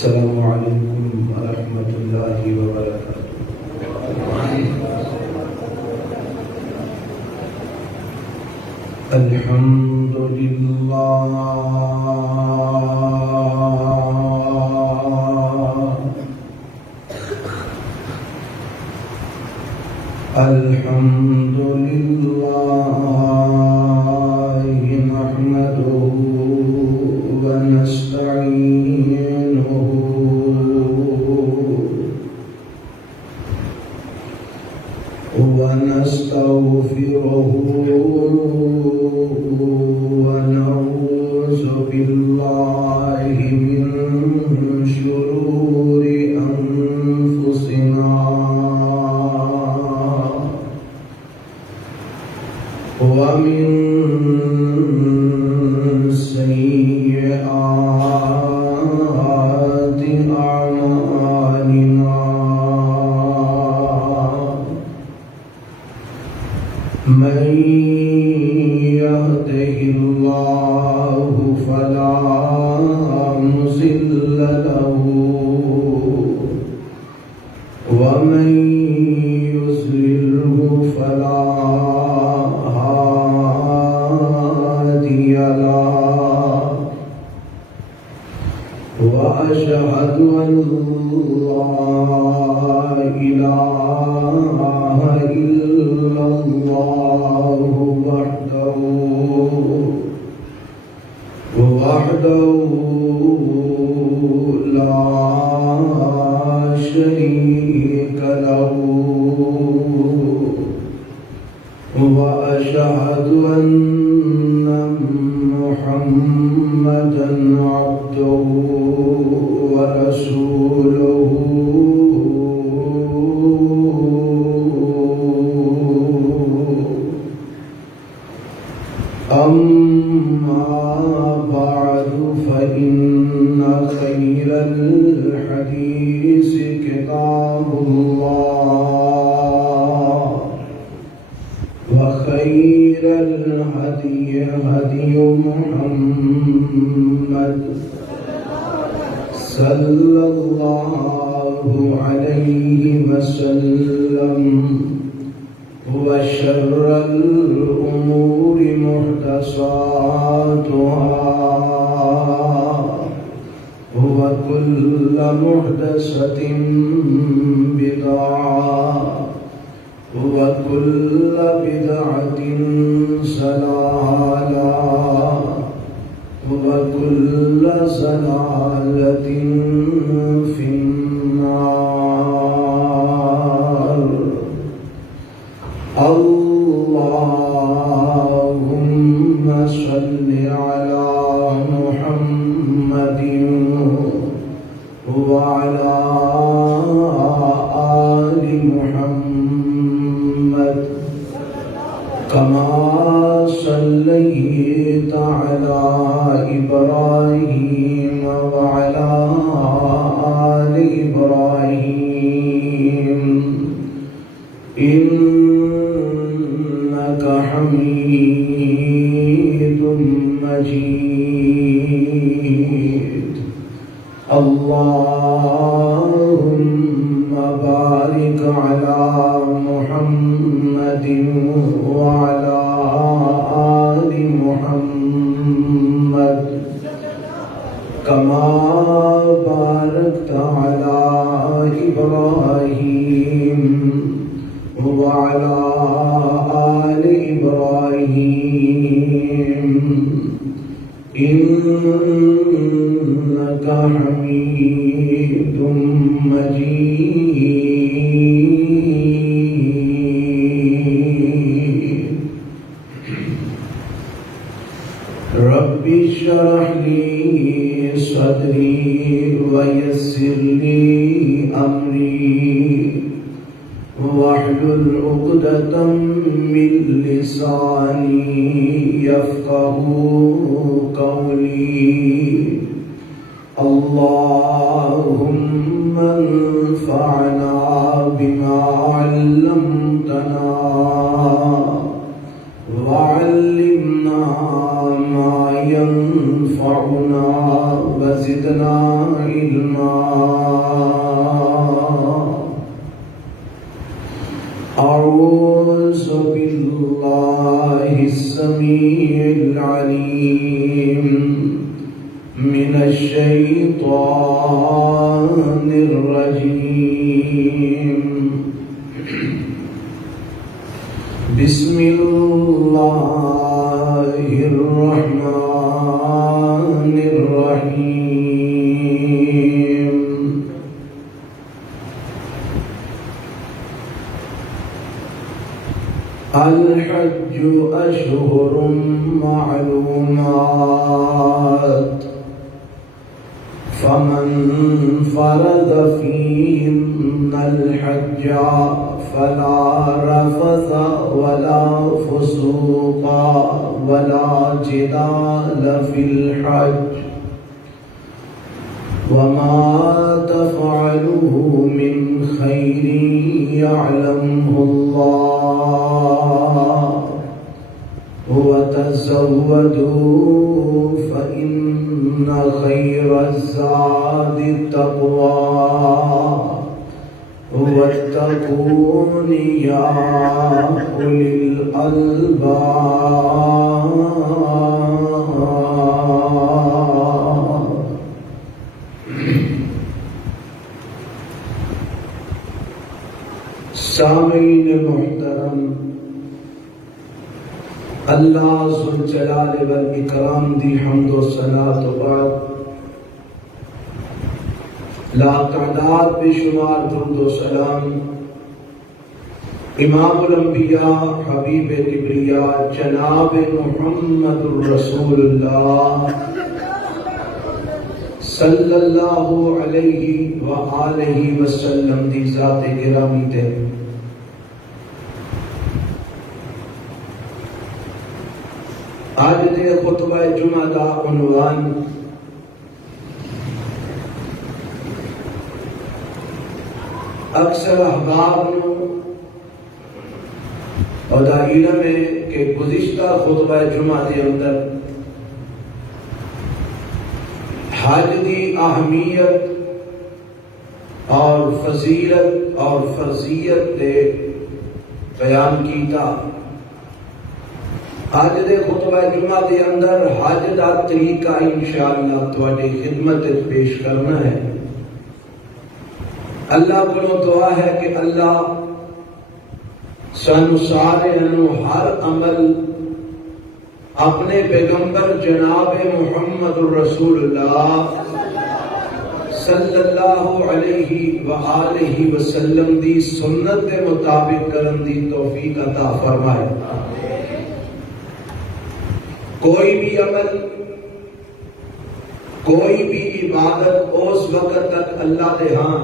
السلام علیکم ورحمۃ اللہ وبرکاتہ۔ الحمد للہ الحمد للہ نحمده ونستعینه ونستغفره ونعوذ بالله من شرور أنفسنا ومن سيئات أعمالنا، من يهده الله فلا مضل له ومن يضلله فلا هادي له، وأشهد أن لا إله إلا الله وحده لا شريك له، وأشهد أن محمدا عبده ورسوله، أما بعد فإن خير الحديث كتاب الله، وخير الهدي هدي محمد صلى الله عليه وسلم، وشر الأمور محدثاتها، وكل محدثة بدعة، وكل بدعة ضلالة، وكل ضلالة في النار۔ اللهم صل على محمد وعلى آل محمد كما صليت على إبراهيم وعلى آل إبراهيم إنك حميد مجيد۔ اللهم بارك على محمد وعلى آل محمد كما باركت على إبراهيم وعلى آل إبراهيم إنك حميد مجيد۔ رب اشرح لي صدري ويسر لي أمري، واحلل عقدة من لساني يفقهوا قولي۔ اللهم انفعنا بما علمتنا، وعلمنا ما ينفعنا وزدنا علما أعوذ بالله السميع العليم من الشيطان الرجيم بسم الله الرحمن الرحيم الحج أشهر معلومات فمن فرض فيهن الحج فلا رفث ولا فسوق ولا جدال في الحج وما تفعله من خير يعلمه الله وتزودوا فإن خير الزاد التقوى واتقون يا أولي الألباب. سامعین محترم، اللہ ذوالجلال والاکرام دی حمد و ثنا تو بعد لا تعداد بے شمار درود و سلام امام الانبیاء حبیب کبریا جناب محمد الرسول اللہ صلی اللہ علیہ وآلہ وسلم دی ذات گرامی تے آج دے خطبہ جمعہ دا عنوان اکثر احباب نو اور دا علم ہے کہ گزشتہ خطبہ جمعہ دے اندر حج دی اہمیت اور فضیلت اور فرضیت دے بیان کیتا. آج دے خطبہ جمعہ دے اندر حج دا طریقہ انشاءاللہ تواڈی خدمت پیش کرنا ہے. اللہ کو دعا ہے کہ اللہ سانو سارے ہر عمل اپنے پیغمبر جناب محمد الرسول اللہ صلی اللہ علیہ وآلہ وسلم دی سنت کے مطابق کرن دی توفیق عطا فرمائے. کوئی بھی عمل، کوئی بھی عبادت اس وقت تک اللہ دے ہاں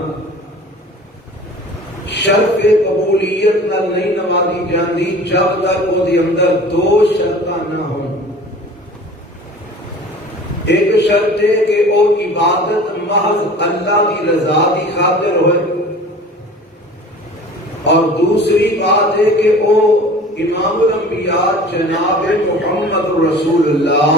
شرف قبولیت نال نہیں نوازی جاندی جب تک وہ دی اندر دو شرطاں نہ ہوں. ایک شرط ہے کہ وہ عبادت محض اللہ کی رضا دی خاطر ہوئے، اور دوسری بات ہے کہ وہ امام الانبیاء جناب محمد رسول اللہ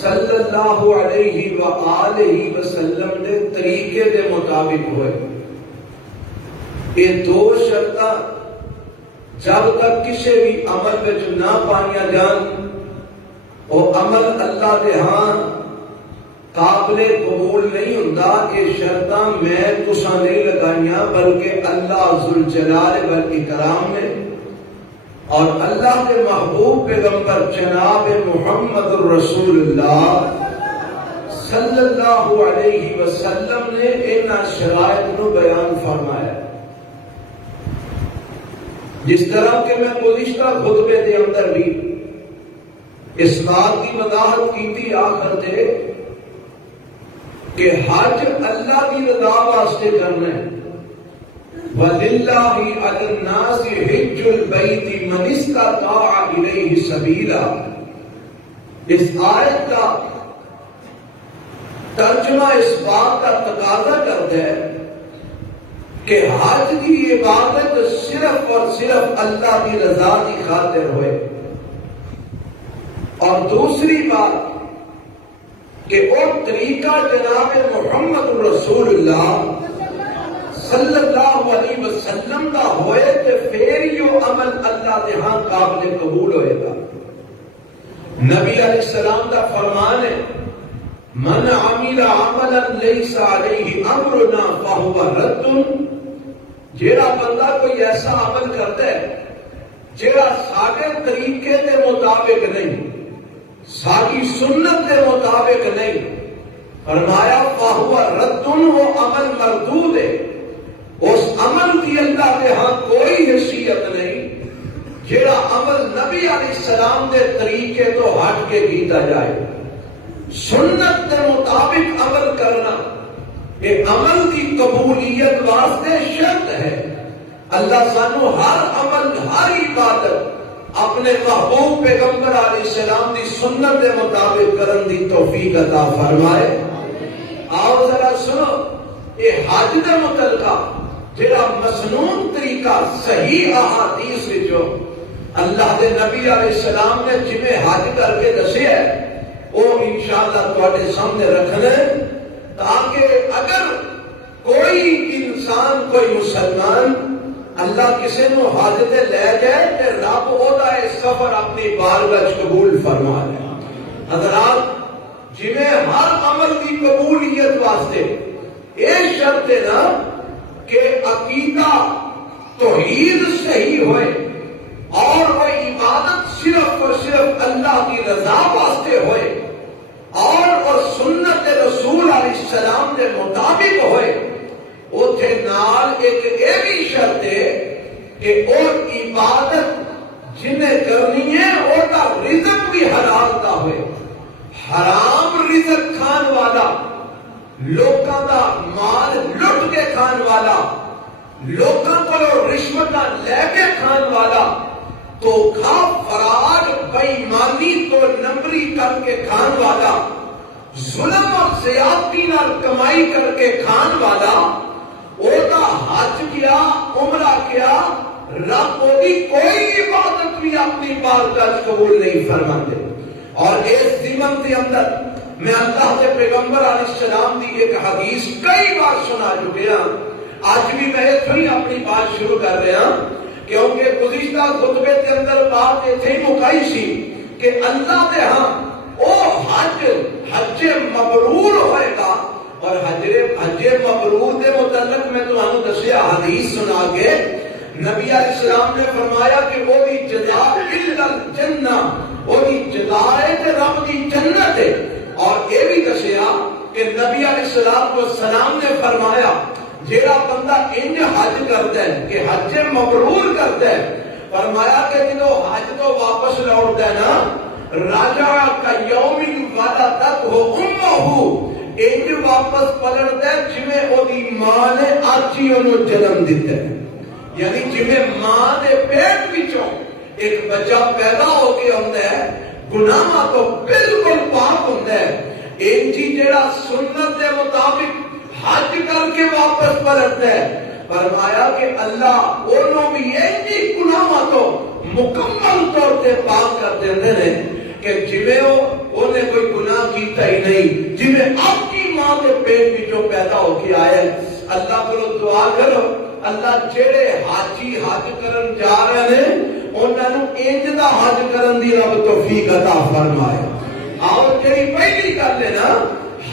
صلی اللہ علیہ وآلہ وسلم دے طریقے دے مطابق ہوئے. یہ دو شرطاں جب تک کسی بھی عمل وچ نہ پائیا جان وہ عمل اللہ دے ہاں قابل قبول نہیں ہوندا. یہ شرطاں میں تساں نہیں لگائیاں بلکہ اللہ ذوالجلال والاکرام نے اور اللہ کے محبوب پیغمبر جناب محمد الرسول اللہ صلی اللہ علیہ وسلم نے ان شرائط نو بیان فرمایا. جس طرح کہ میں گزشتہ خطبے دے اندر بھی اس بات کی وضاحت کی تھی آخر تے کہ حج اللہ کی رضا واسطے کرنا ہے. وَلِلَّهِ عَلَى النَّاسِ حِجُّ الْبَيْتِ مَنِ اسْتَطَاعَ إِلَيْهِ سَبِيلًا. اس آیت کا ترجمہ اس بات کا تقاضا کرتا ہے کہ حج کی عبادت صرف اور صرف اللہ کی رضا کی خاطر ہوئے. اور دوسری بات کہ وہ طریقہ جناب محمد رسول اللہ صلی اللہ علیہ وسلم دا ہوئے تے پھر ہی وہ عمل اللہ دے ہاں قابل قبول ہوئے گا۔ نبی علیہ السلام دا فرمان ہے من عمل عملا لیس علیہ امرنا فہو رد، جیڑا بندہ کوئی ایسا عمل کرتا ہے جیڑا ساڈے طریقے دے مطابق نہیں، ساری سنت دے مطابق نہیں، فرمایا فہو رد، وہ عمل مردود ہے، اس عمل کی اللہ کے ہاں کوئی حیثیت نہیں جیڑا عمل نبی علیہ السلام دے طریقے تو ہٹ کے کیتا جائے۔ سنت کے مطابق عمل کرنا یہ عمل کی قبولیت واسطے شرط ہے۔ اللہ سانو ہر عمل ہر عبادت اپنے محبوب پیغمبر علیہ السلام دی سنت کے مطابق کرن دی توفیق عطا فرمائے۔ آؤ ذرا سنو یہ حج دے متعلقہ جڑا مسنون طریقہ صحیح احادیث وچوں اللہ دے نبی علیہ السلام نے جویں حج کر کے دسیا ہے وہ انشاءاللہ تواڈے سامنے رکھنا ہے، تاکہ اگر کوئی انسان کوئی مسلمان اللہ کسی نو حج تے لے جائے تے رب اودا اے سفر اپنی بارگاہ وچ قبول فرما لے۔ حضرات جویں ہر عمل کی قبولیت واسطے یہ شرط ہے نا کہ عقیدہ توحید صحیح ہوئے اور وہ عبادت صرف اور صرف اللہ کی رضا واسطے ہوئے اور سنت رسول علیہ السلام کے مطابق ہوئے، اوتھے نال ایک یہ بھی شرط ہے کہ وہ عبادت جنہیں کرنی ہے وہ کا رزق بھی حلال کا ہوئے۔ حرام رزق کھان والا، لوکاں دا مال لٹ کے کھان والا، لوکاں کو رشوت لے کے کھان والا، تو کھا فراڈ بےایمانی تو نمبری کر کے کھان والا، ظلم اور زیادتی نال کمائی کر کے کھان والا، او دا حج کیا عمرہ کیا رب کو دی کوئی عبادت بھی اپنی بارگاہ قبول نہیں فرماتے۔ اور اس ضمن کے اندر میں اللہ کے پیغمبر علیہ السلام کی ایک حدیث کئی بار سنا چکے ہاں، آج بھی میں تھوڑی اپنی بات شروع کر رہا ہوں کیونکہ گزشتہ خطبے کے اندر بات یہ مکائی سی کہ اللہ دے ہاں او حج مبرور ہوئے گا، اور حج مبرور دے متعلق میں تمہیں دسیا حدیث سنا کے نبی علیہ السلام نے فرمایا کہ وہ دی جزا الا الجنہ، وہ دی جزا ہے کہ رب دی جنت ہے۔ اور یہ بھی دسیا کہ نبی علیہ السلام نے فرمایا جیڑا بندہ انج حج کرتا ہے کہ حج مبرور کرتا ہے، فرمایا کہ جدو حج تو واپس لوٹتا ہے نا راجع کا یوم ولدت ہو امہ، انج واپس پلٹتا ہے جویں او دی ماں نے اج ہی انہوں جنم دیتا ہے، یعنی جویں ماں دے پیٹ وچوں ایک بچہ پیدا ہو کے آتا ہے گناہاں تو بالکل پاک ہوتا ہے، انجی جیڑا سنت کے مطابق حج کر کے واپس پلٹتا ہے، فرمایا کہ اللہ انہوں بھی انجی گناہاں تو مکمل طور سے پاک کر دیندے ہیں کہ جویں انہیں کوئی گناہ کیتا ہی نہیں، جویں آپ کی ماں کے پیٹ وچوں پیدا ہو کے آئے۔ اللہ کو دعا کرو اللہ جڑے حاجی حج کرن جا رہے ہیں انہاں نوں انج دا حج کرن دی رب توفیق عطا فرمائے۔ اور جڑی پہلی گل ہے نا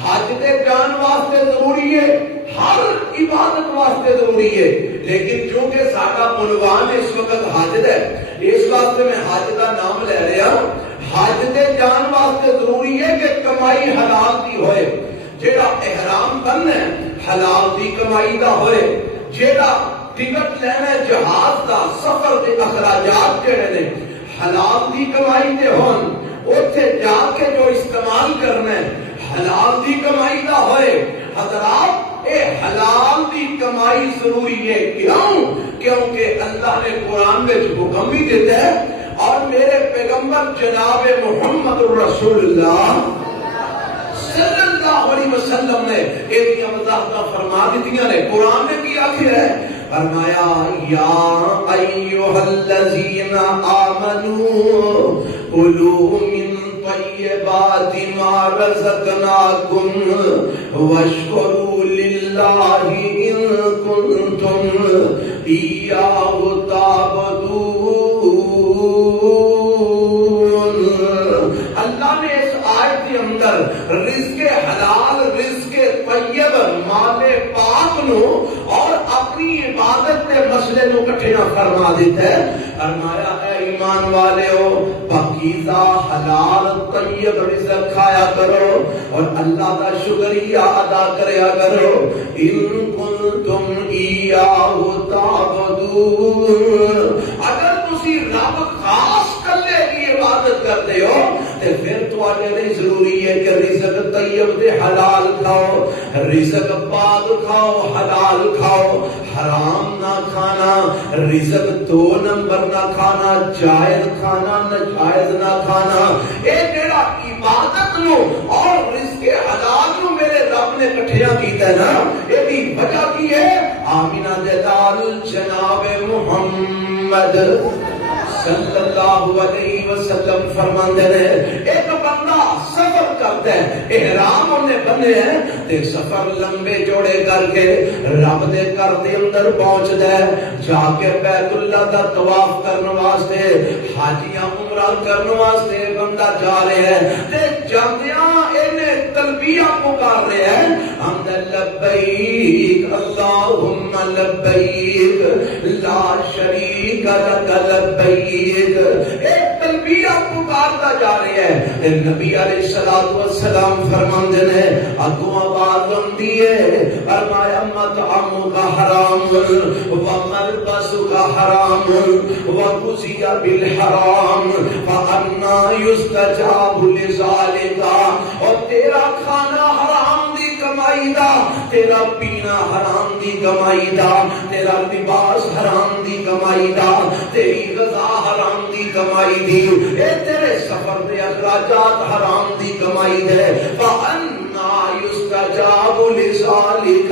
حج دے جان واسطے ضروری ہے، ہر عبادت واسطے ضروری ہے، لیکن چونکہ ساڈا عنوان اس وقت حج ہے اس واسطے میں حج دا نام لے رہا ہوں۔ حج دے جان واسطے ضروری ہے کہ کمائی حلال دی ہوئے، جیڑا احرام بننا ہے حلال دی کمائی دا ہوئے، جیڑا ٹکٹ لینا جہاز دا سفر دے اخراجات جڑے نے حلال دی کمائی دے ہون، اوتھے جا کے جو استعمال کرنا ہے حلال دی کمائی دا ہوئے۔ حضرات اے حلال دی کمائی ضروری ہے، کیوں؟ کیونکہ اللہ نے قرآن میں حکم بھی دیتا ہے اور میرے پیغمبر جناب محمد رسول اللہ صلی اللہ علیہ وسلم نے ایک وضاحت فرما دیتیاں نے۔ قرآن نے کیا ہے فرمایا یا ایھا الذین آمنوا کلوا من طیبات ما رزقناکم واشکروا للہ ان کنتم ایاہ تعبدون۔ اللہ نے اس آیت کے اندر رزق حلال، رزق طیب، مال پاک نو اور اپنی عبادت کے مسئلے نو کٹھے نہ فرما دیتا ہے۔ فرمایا اے ایمان والے ہو، پاکیزہ حلال طیب رزق کھایا کرو اور اللہ کا شکریہ ادا کریا کرو۔ ان کنتم ایاہ تعبدون، اگر تسی رب خاص کلے کی عبادت کرتے ہو تو پھر تواڈے لیے ضروری ہے کہ رزق طیب تے حلال کھاؤ، رزق پاک کھاؤ، حلال کھاؤ، حرام نہ کھانا، رزق دو نمبر نہ کھانا، جائز کھانا، ناجائز نہ کھانا۔ اے جڑا عبادت نو اور رزق حلال نو میرے رب نے کٹھیا کیتا ہے نا، اے دی وجہ کی ہے؟ آمینہ دے لال جناب محمد صلی اللہ علیہ وسلم فرماندے نے ایک بندہ سفر کرتا ہے، احرام انہیں بندے ہیں تے سفر لمبے جوڑے کر کے رب دے گھر دے اندر پہنچدا ہے، جا کے بیت اللہ دا طواف کرنے واسطے، حاجیاں عمرہ کرنے واسطے بندہ جا رہے ہیں تے جاندیاں انہیں تلبیہ پکار رہے ہیں، حمد لبیک اللہم لبیک لا شریک لک لبیک، ایک تلبیہ پکارتا جا رہے ہیں۔ نبی علیہ الصلوۃ والسلام فرماندے نے اگوں آواز آندی ہے، فرمایا مطعمک حرام وملبسک حرام وغذی بالحرام فانا یستجاب لذالک، اور تیرا کھانا حرام دی کمائی دا، تیرا پینا حرام دی کمائی دا، تیرا لباس حرام دی کمائی دا، تیری غذا حرام دی کمائی دی، اے تیرے سفر دے اخراجات حرام دی کمائی دے، فَأَنَّا يُسْتَجَابُ لِذَالِكَ،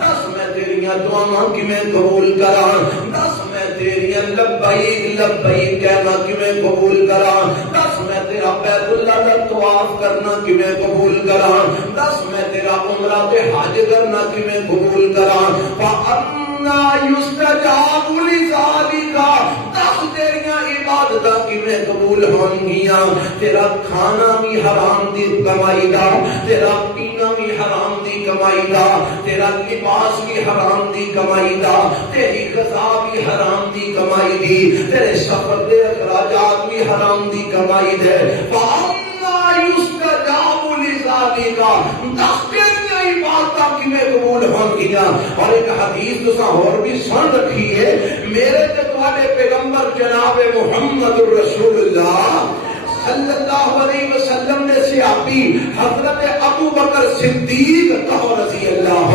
دس میں تیریاں دعاں کیویں قبول کراں، دس میں تیریاں لبیک لبیک کہنا کیویں قبول کراں، دس میں تیرا بیت اللہ دا طواف کرنا کیویں قبول کراں، دس میں تیرا عمرہ تے حج کرنا کیویں قبول کراں، فَأَنَّا يُسْتَجَابُ لِذَالِكَ، دس تیریاں عبادتاں کیویں قبول ہون گیاں، تیرا کھانا بھی حرام دی کمائی دا، تیرا پینا بھی حرام دی کمائی دا، تیرا لباس بھی حرام دی کمائی دا، تیری غذا بھی حرام دی کمائی دی، تیرے سفر دے اخراجات بھی حرام دی کمائی دے، فَأَنَّا يُسْتَجَابُ لِذَالِكَ، دس تیریاں عبادتاں کیویں قبول ہون گیاں۔ اور ایک حدیث تساں اور بھی سن رکھی ہے، میرے تے تواڈے پیغمبر جناب محمد رسول اللہ صلی اللہ علیہ وسلم نے صحابی حضرت ابو بکر صدیق رضی اللہ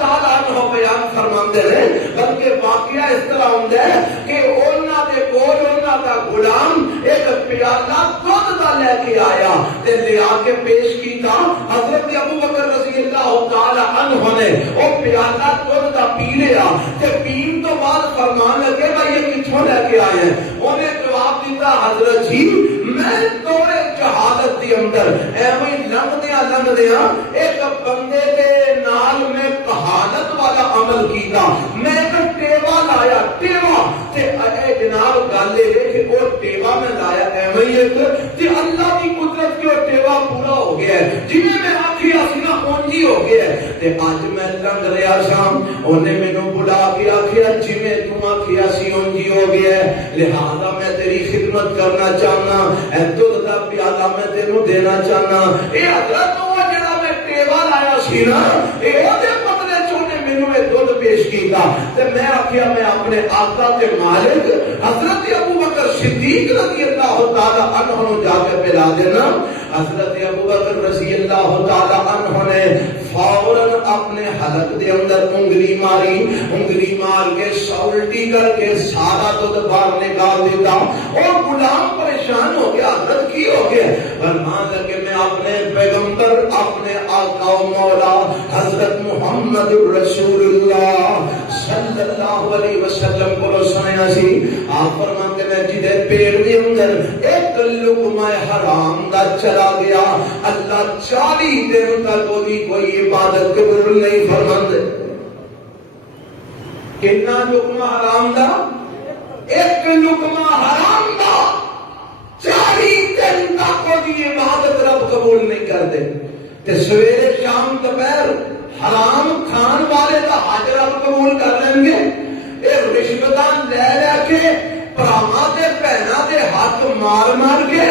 تعالیٰ عنہ بیان فرماندے ہیں، بلکہ واقعہ اس طرح ہوندا ہے کہ انہاں دے کول انہاں دا غلام ایک پیالہ دودھ دا لے کے آیا تے لے آ کے پیش کیتا، حضرت ابو بکر رضی اللہ تعالیٰ عنہ نے وہ پیالہ دودھ دا پی لیا تے پین تو بعد فرمان لگے بھائی یہ کتھوں لے کے آئے ہیں؟ انہیں جواب دیتا حضرت جی میں دورے جہالت دی اندر ایویں لنگدیاں ایک بندے دے نال میں کہانت والا عمل کیتا، میں ایک ٹیوا لایا، ٹیوا تے اے جناب گل اے کہ وہ ٹیوا میں لایا ایویں ایک تے اللہ دی قدرت کے ٹیوا پورا ہو گیا ہے، جویں میں آکھیا سی نا اونجی ہو گیا ہے تے اج میں لنگ رہا ساں، اونے مینوں بلا کے آکھیا جویں تو آکھیا سی اونجی ہو گیا ہے، لہذا میں تیری خدمت کرنا چاہنا، اے دودھ دا پیالہ میں تینوں دینا چاہنا۔ اے حضرت وہ جڑا میں ٹیوا لایا سی نا، اے اودے بدلے چونے مینوں اے دودھ پیش کیتا تے میں آکھیا میں اپنے آقا تے مالک حضرت ابو بکر صدیق رضی اللہ تعالی عنہ نو جا کے پلا دینا۔ حضرت ابو بکر رضی اللہ تعالی عنہ نے فوراً اپنے حلق دے اندر انگلی ماری، انگلی مار کے سالٹی کر کے سارا دودھ باہر نکال دیتا، اور غلام پریشان ہو گیا، حضرت کی ہو گیا؟ فرمان لگے میں اپنے پیغمبر اپنے آقا و مولا حضرت محمد رسول اللہ صلی اللہ علیہ وسلم کو سنایا سی، آپ فرماتے میں جدے پیڑ دے اندر ایک لقمہ حرام دا چلا گیا اللہ 40 دن تک وہی کوئی عبادت قبول نہیں فرماندے. کتنا لقمہ حرام دا؟ ایک لقمہ حرام دا 40 دن تک وہی عبادت رب قبول نہیں کرتے. تے سویرے شام دوپہر حرام کھان والے دا حج رب قبول کر لیں گے. اے رشوتاں لے لے کے بھراواں تے بہناں دے ہاتھ مار مار کے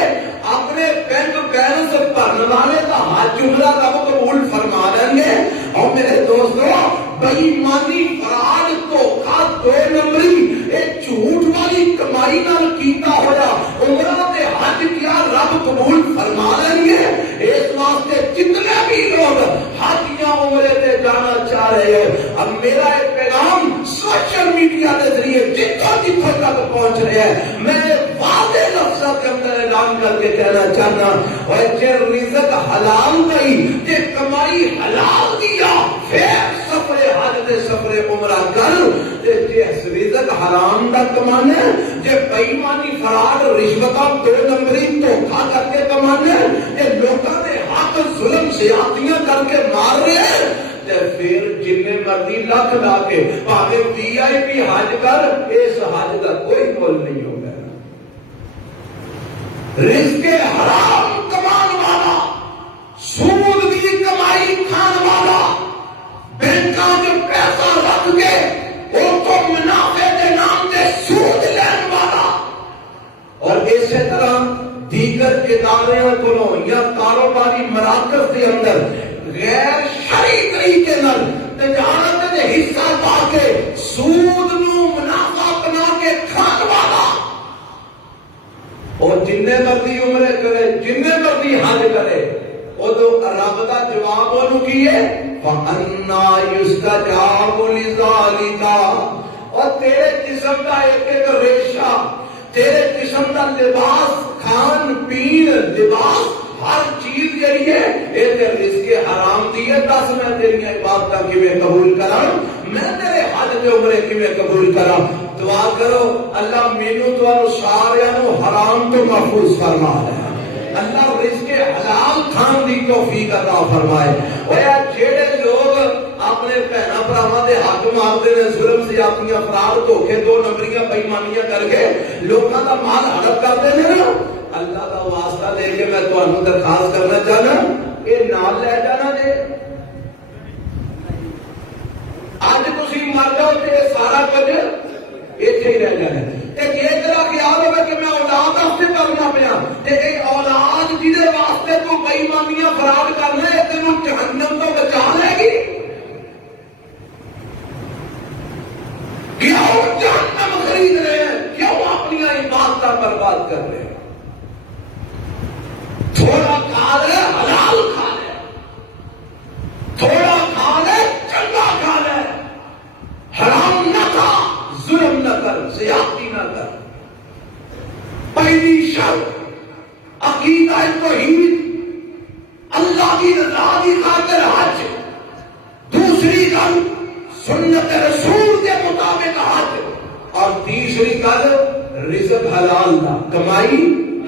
اپنے بینک بیلنس بھرنے والے دا حج عمرہ رب قبول فرما لیں گے. اور میرے دوستو بے ایمانی فراڈ دھوکا 2 نمبری اے جھوٹ والی کمائی نال کیتا ہویا عمرہ تے حج کیا رب قبول فرما لیں گے. اس واسطے جتنے بھی لوگ حج یا عمرے تے جانا چاہ رہے ہو اب میرا ایک پیغام سوشل میڈیا کے ذریعے جتوں تک پہنچ رہا ہے میں واضح لفظوں کے اندر اعلان کر کے کہنا چاہنا اور جے رزق حلال نہیں جے کمائی حلال دیا پھر سفر حج دے سفر عمرہ کر. جے رزق حرام دا کمانا جے بے ایمانی فراڈ رشوتاں 2 نمبری دھوکا کر کے کمانا جے لوکاں دے حق ظلم زیادتیاں کر کے مار رہے تے پھر جنے مرضی لکھ لا کے بھاوے VIP حج کر اس حج دا کوئی مول نہیں ہوگا. رزق حرام کمان والا سود کی کمائی کھان والا بینکاں میں پیسہ رکھ کے ان کو منافع کے نام سے سود لین والا اور اسی طرح دیگر اداریاں کو یا کاروباری مراکز کے اندر غیر شرعی طریقے نال تجارت دے حصہ پا کے سود نو منافع بنا کے کھان والا اور جننے مرضی عمرے کرے جننے مرضی حج کرے وہ تو رب دا جواب انہوں کیے فَأَنَّا يُسْتَجَابُ لِذَالِكَ. اور تیرے جسم دا ایک ایک ریشہ تیرے جسم دا لباس کھان پین لباس ہر چیز جڑی ہے اے تے رزق حرام دی ہے. 10 میں تیری عبادتاں کیویں قبول کراں میں تیرے حج تے عمرے کیویں قبول کراں. دعا کرو اللہ مینوں تانوں سارے نو حرام تو محفوظ فرما دے. اللہ رزق حلال کھان دی توفیق عطا فرمائے. اوے جڑے لوگ اپنے بہنا بھراواں دے حق مارتے نے ظلم زیادتیاں فراڈ دھوکے 2 نمبریاں بے ایمانیاں کر کے لوکاں دا مال ہڑپ کرتے نے نا اللہ دا واسطہ دے کے میں تانوں درخواست کرنا چاہنا اے نال لے جانا جے. اج تسی مر جاؤ تے سارا کچھ ایتھے ہی رہ جانا تے جے تیرا خیال ہوے کہ میں اولاد واسطے کرنا پیا تے اے اولاد جدے واسطے تو بے ایمانیاں فراڈ کرنا ہے تینوں جہنم تو بچا لے گی. کیوں جہنم خرید رہے ہیں کیوں اپنی عبادتاں برباد کر رہے ہیں. تھوڑا کھا لے حلال کھا لے تھوڑا کھا لے چنگا کھا لے حرام نہ کھا ظلم نہ کر زیادتی نہ کر. پہلی شرط عقیدہ توحید اللہ کی رضا کی خاطر حج. دوسری گل سنت رسول کے مطابق حج. اور تیسری گل رزق حلال دا کمائی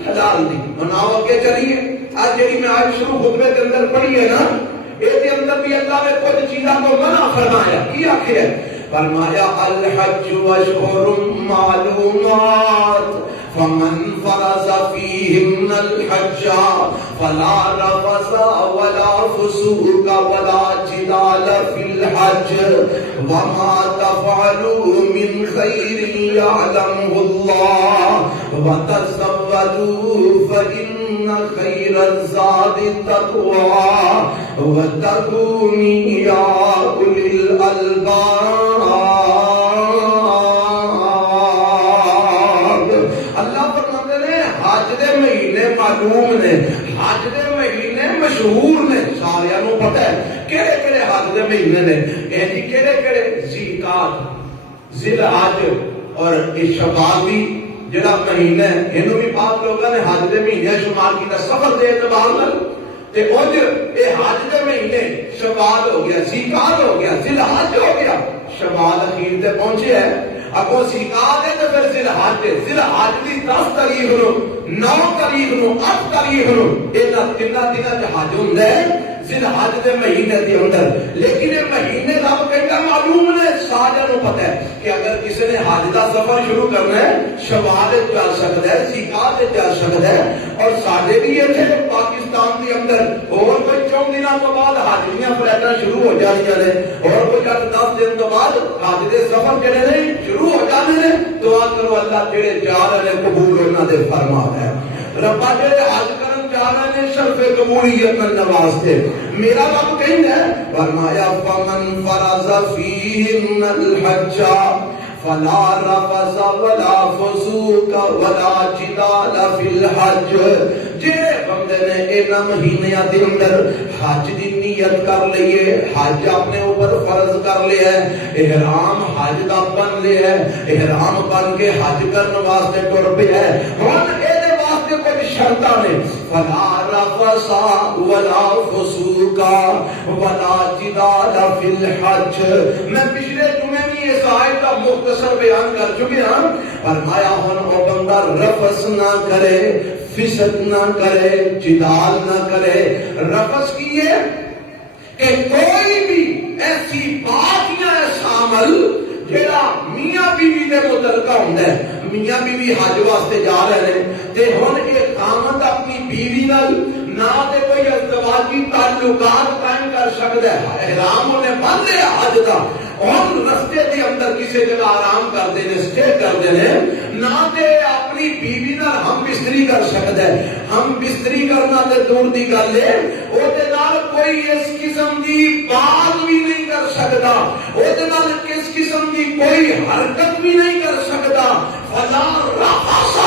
حلال دی. مناؤ اگے چلیے آج جڑی میں آج شروع خطبے کے اندر پڑھی ہے نا اس کے اندر بھی اللہ نے کچھ چیزاں کو منع فرمایا. کیا ہے فرمایا الحج اشہر معلومات فمن فرض فيهن الحج فلا رفث ولا فسوق ولا جدال في الحج وما تفعلوا من خير يعلمه الله وتزودوا فإن خير الزاد التقوى واتقون يا أولي الألباب. معلوم نے حج دے مہینے مشہور نے سارے نو پتہ ہے کہڑے کہڑے حج دے مہینے نے یعنی کہڑے کہڑے ذیقات ذی الحج اور شوال بھی جڑا مہینہ ہے اینو بھی پاک لوگاں نے حج دے مہینے شمار کیتا سفر دے اعتبار نال تے اج اے حج دے مہینے شوال ہو گیا ذیقات ہو گیا ذی الحج ہو گیا شوال اخیر تے پہنچے ہے اگوں سیکات ہے تو پھر ذی الحج دی 10 تاریخ نو 9 تاریخ نو 8 تاریخ نو انہاں تیناں دناں تے حج ہوندا ہے ذی الحج دے مہینے دے اندر. لیکن یہ مہینے رب کہتا معلوم نے سارے نو پتہ ہے کہ اگر کسی نے حج دا سفر شروع کرنا ہے شوال چل سکتا ہے ذیقعدہ چل سکتا ہے. اور سارے بھی اتنے پاکستان کے اندر اور کوئی 4 دنوں تو بعد حاجیاں فلائٹاں شروع ہو جانیاں نے اور کوئی 10 دن تو بعد حج دے سفر جڑے نے شروع ہو جانے نے. دعا کرو اللہ جڑے جا رہے ہیں قبول انہاں دے فرما ہے. ربا جڑے حج کرن جا رہے ہیں شرف قبولیت نواستے میرا رب کہندا ہے فرمایا فمن فرض فیہن الحج فلا رفث ولا فسوق ولا جدال فی الحج. جڑے بندے نے انہاں مہینیاں دے اندر حج دی نیت کر لئیے حج اپنے اوپر فرض کر لیا ہے احرام حج دا بن لیا ہے احرام بن کے حج کرنے واسطے ٹر پیا ہے. ہن اے واسطے کوئی شرطاں نے فلا رفث ولا فسوق ولا جدال فی الحج. میں پچھلے جمعے میں اس آیت کا مختصر بیان کر چکے ہاں. فرمایا ہن او بندہ رفث نہ کرے فسق نہ کرے جدال نہ کرے. رفث کی ہے کہ کوئی بھی ایسی بات یا ایسا عمل جڑا میاں بیوی دے متعلقہ ہوندا ہے. میاں بیوی حج واسطے جا رہے ہیں تے ہن یہ خاوند اپنی بیوی نال نہ تے کوئی ازدواجی تعلقات قائم کر سکدا ہے. احرام انہیں بن لیا حج دا اور رستے دے اندر کسی جگہ آرام کرتے ہیں سٹے کرتے ہیں نہ تے اپنی بیوی نال ہم بستری کر سکدا ہے. ہم بستری کرنا تے دور دی گل ہے او دے نال کوئی اس قسم دی بات بھی نہیں کر سکدا او دے نال کس قسم دی کوئی حرکت بھی نہیں کر سکدا. فلا رفث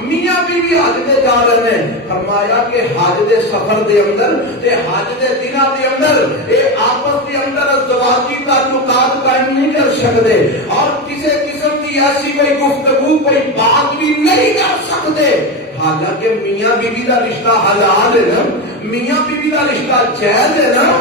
میاں بیوی حج دے جا رہے ہیں. فرمایا کہ حج دے سفر دے اندر تے حج دے دنوں دے اندر اے آپس دے اندر ازدواجی تعلقات قائم نہیں کر سکتے اور کسی قسم کی ایسی کوئی گفتگو کوئی بات بھی نہیں کر سکتے. حالانکہ میاں بیوی کا رشتہ حلال ہے نا میاں بیوی کا رشتہ جائز ہے نا.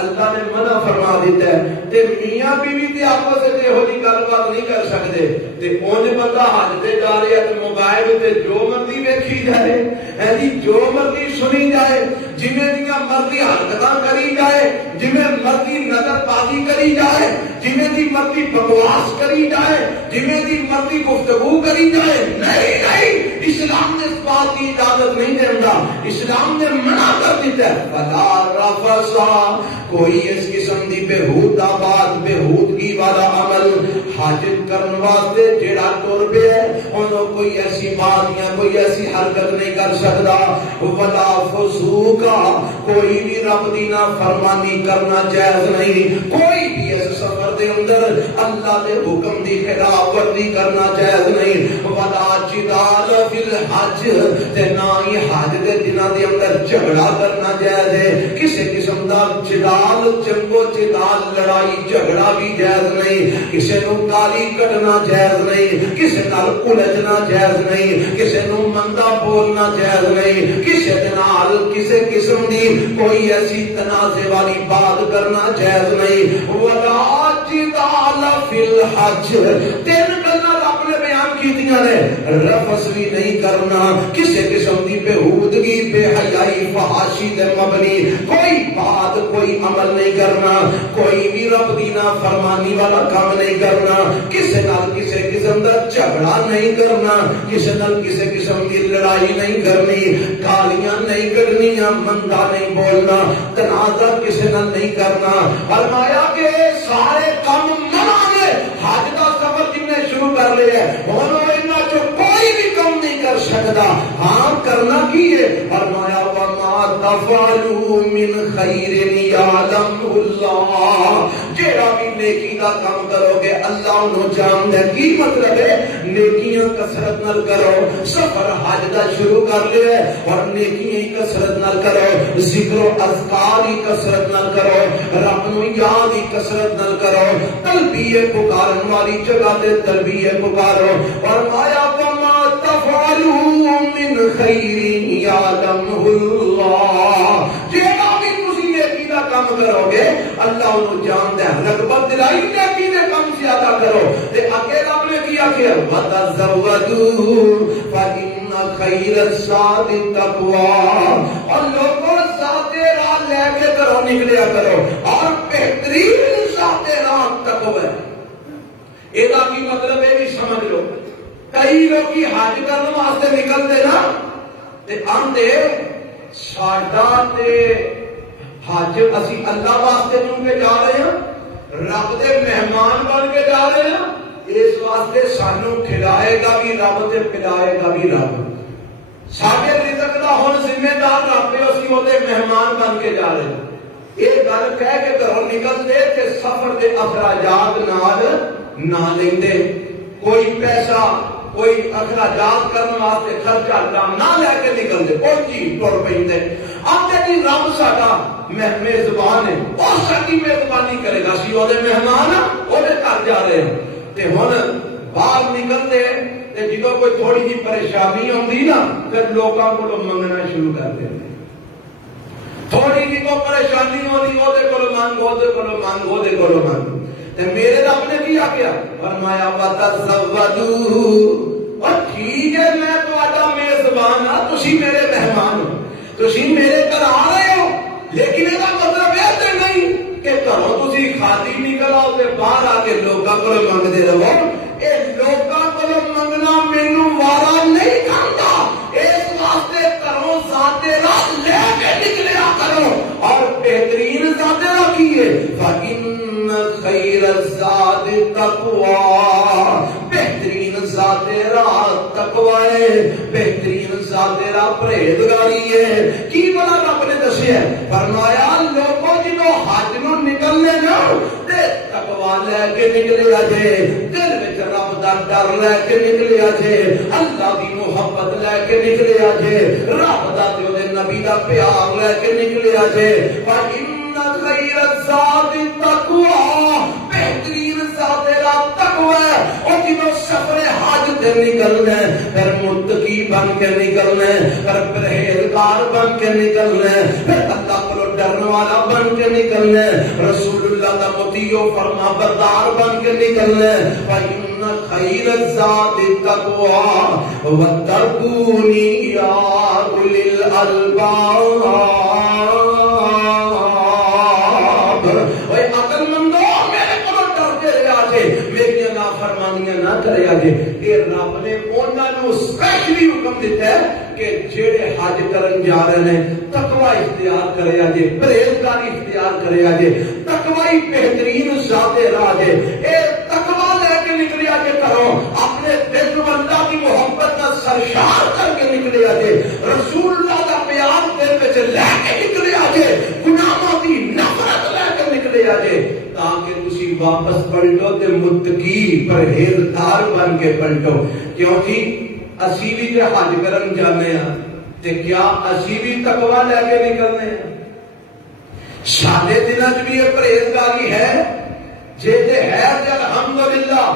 اللہ نے منع فرما دیتا ہے تے میاں بیوی تے آپس وچ ایہو جی گل بات نہیں کر سکتے تے اونج بندہ حج تے جا رہا ہے تے موبائل تے جو مرضی ویکھی جائے ہے جی جو مرضی سنی جائے جویں دیاں مرضی حرکتاں کری جائے جویں مرضی نظر بازی کری جائے جویں دی مرضی بکواس کری جائے جویں دی مرضی گفتگو کری جائے. نہیں نہیں اسلام نے اس بات کی اجازت نہیں دیتا. اسلام نے منع کر دیتا ہے فلا رفث کوئی اس قسم دی بےہودہ بات بےہودگی والا عمل حج کرن واسطے جڑا ٹر پیا ہے انہوں کوئی ایسی بات یا کوئی ایسی حرکت نہیں کر سکتا. ولا فسوق کوئی بھی رب دی نافرمانی کرنا جائز نہیں. کوئی بھی اس سفر دے اندر اللہ دے حکم دی خلاف ورزی کرنا جائز نہیں. ولا جدال فی الحج تے نہ ہی حج دے دنوں دے اندر جھگڑا کرنا جائز ہے. کسی قسم دا جدال جنگو جدال لڑائی جھگڑا بھی جائز نہیں. کسی نو گالی کڈنا جائز نہیں. کسی نال الجھنا جائز نہیں. کسی نو مندا بولنا جائز نہیں. کسی نال کسی قسم دی کوئی ایسی تنازع والی بات کرنا جائز نہیں. ولا جدال فی الحج 3 گلاں رب نے بیان کیتیاں نے. رفث بھی نہیں کرنا کسی قسم دی بےہودگی بے حیائی فحاشی دے مبنی کوئی بات کوئی عمل نہیں کرنا. کوئی بھی رب دی نافرمانی والا کام نہیں کرنا. کسی نال کسی قسم دا جھگڑا نہیں کرنا. کسی نال کسی قسم دی لڑائی نہیں کرنی. گالیاں نہیں کرنیاں مندا نہیں بولنا. تنازع کسی نال نہیں کرنا. فرمایا کہ سارے کام منع نے. حج دا سفر جن نے شروع کر لیا ہے انہوں انہاں چ کوئی بھی کم نہیں کر سکتا. ہاں کرنا کی ہے فرمایا وما تفعلوا من خیر یعلم اللہ. جیڑا بھی نیکی کا کام کرو گے اللہ انہوں جانتا ہے. کی مطلب ہے نیکیاں کثرت نال کرو. سفر حج دا شروع کر لیا ہے اور نیکیاں کثرت نال کرو. ذکر و اذکار ہی کثرت نال کرو. رب نو یاد ہی کثرت نال کرو. تلبیہ پکارن والی جگہ تے تلبیہ پکارو. فرمایا وما تفعلوا من خیر یعلمہ اللہ. جیڑا بھی تسی نیکی دا کام کرو گے اللہ انہوں جانتا ہے. رغبت دلائی نیکی دے کام زیادہ کرو تے اگے رب نے آخیا وَتَزَوَّدُوا فَإِنَّ خَيْرَ الزَّادِ التَّقْوَىٰ، اور لوگوں ذات راہ لے کے کرو نکلیا کرو، اور بہترین ذات راہ تقوی ہے۔ یہ کی مطلب ہے کہ سمجھ لو کئی لوگ حج کرنے واسطے نکلتے نا تے آندے ساڈا تے حج اسی اللہ واسطے بن کے جا رہے ہیں، رب دے مہمان بن کے جا رہے ہیں، اس واسطے سانو کھلائے گا بھی رب تے پلائے گا بھی رب، ساڈے رزق دا ہن ذمہ دار رب ہے، اسی وہ مہمان بن کے جا رہے ہیں۔ یہ گل کہہ کے گھروں نکلتے کہ سفر دے اخراجات نال نہ لیندے، کوئی پیسہ کوئی اخراجات کرنے واسطے خرچہ نہ لے کے نکلتے، کوئی چیز ٹر پہ آتے جی رب ساڈا میزبان ہے، اور ساری میزبانی کرے گا، اسی وہ مہمان وہ گھر جا رہے ہیں۔ تے ہن باہر نکلتے تے جدوں کوئی تھوڑی جی پریشانی آتی نا پھر لوگوں کو منگنا شروع کر دیتے، تھوڑی جی کو پریشانی ہوتی وہ منگ وہ منگ۔ میرے رب نے کیا کیا فرمایا وَتَزَوَّدُوا، اور ٹھیک ہے میں تہاڈا میزبان ہاں، تسی میرے مہمان ہو، تسی میرے گھر آ رہے ہو، لیکن یہ مطلب یہ تے نہیں کہ گھروں تسی خالی نکل آؤ تے باہر آ کے لوگوں کو منگتے رہو۔ اے لوگوں کو منگنا مینوں وارا نہیں کھاندا، اس واسطے گھروں ذات راہ لے کے نکلیا کرو، اور بہترین ذات راہ کی ہے فَإِنَّ خَيْرَ الزَّادِ التَّقْوَىٰ، بہترین ذات راہ تقوی ہے، بہترین ذات راہ پرہیزگاری ہے۔ کی بلا رب نے دسیا فرمایا لوگوں جنوں حج نو نکلنے نا تے تقوی لے کے نکلیا جے، دل وچ رب دا ڈر لے کے نکلیا جے، اللہ دی محبت لے کے نکلیا جے، رب دا تے اودے نبی دا پیار لے کے نکلیا جے۔ فَإِنَّ خَيْرَ الزَّادِ التَّقْوَىٰ، بہترین ذات راہ تقوی ہے۔ اور جنوں سفر حج تے نکلنا ہے پھر متقی بن کے نکلنا ہے، پھر پرہیزگار بن کے نکلنا ہے، پھر اللہ کو ڈرنے والا بن کے نکلنا ہے، رسول اللہ دا مطیع و فرما بردار بن کے نکلنا ہے۔ فَإِنَّ خَيْرَ الزَّادِ التَّقْوَىٰ وَاتَّقُونِي يَا أُولِي الْأَلْبَابِ، نہ کرے آجے۔ یہ رب نے انہاں نو سپیشلی حکم دیتا ہے کہ جڑے حج کرن جا رہے ہیں تقوی اختیار کرے آجے، پرہیزگاری اختیار کرے آجے، تقوی بہترین ذات راہ ہے۔ اے تقوی لے کے نکلے آجے کرو، اپنے دل و اللہ کی محبت کا سرشار کر کے نکلے آجے، رسول اللہ کا پیار دل وچ لے کے نکلے آجے، گناہوں کی نفرت لے کے نکلے آجے، تاکہ تسی واپس پلٹو تے متقی پرہیزگار بن کے پلٹو۔ کیونکہ اسی بھی تے حج کرن جانے ہیں تے کیا اسی بھی تقوی لے کے نکلنے ہیں؟ سارے دنوں بھی یہ پرہیزگاری ہے؟ جے تے ہے تے الحمدللہ،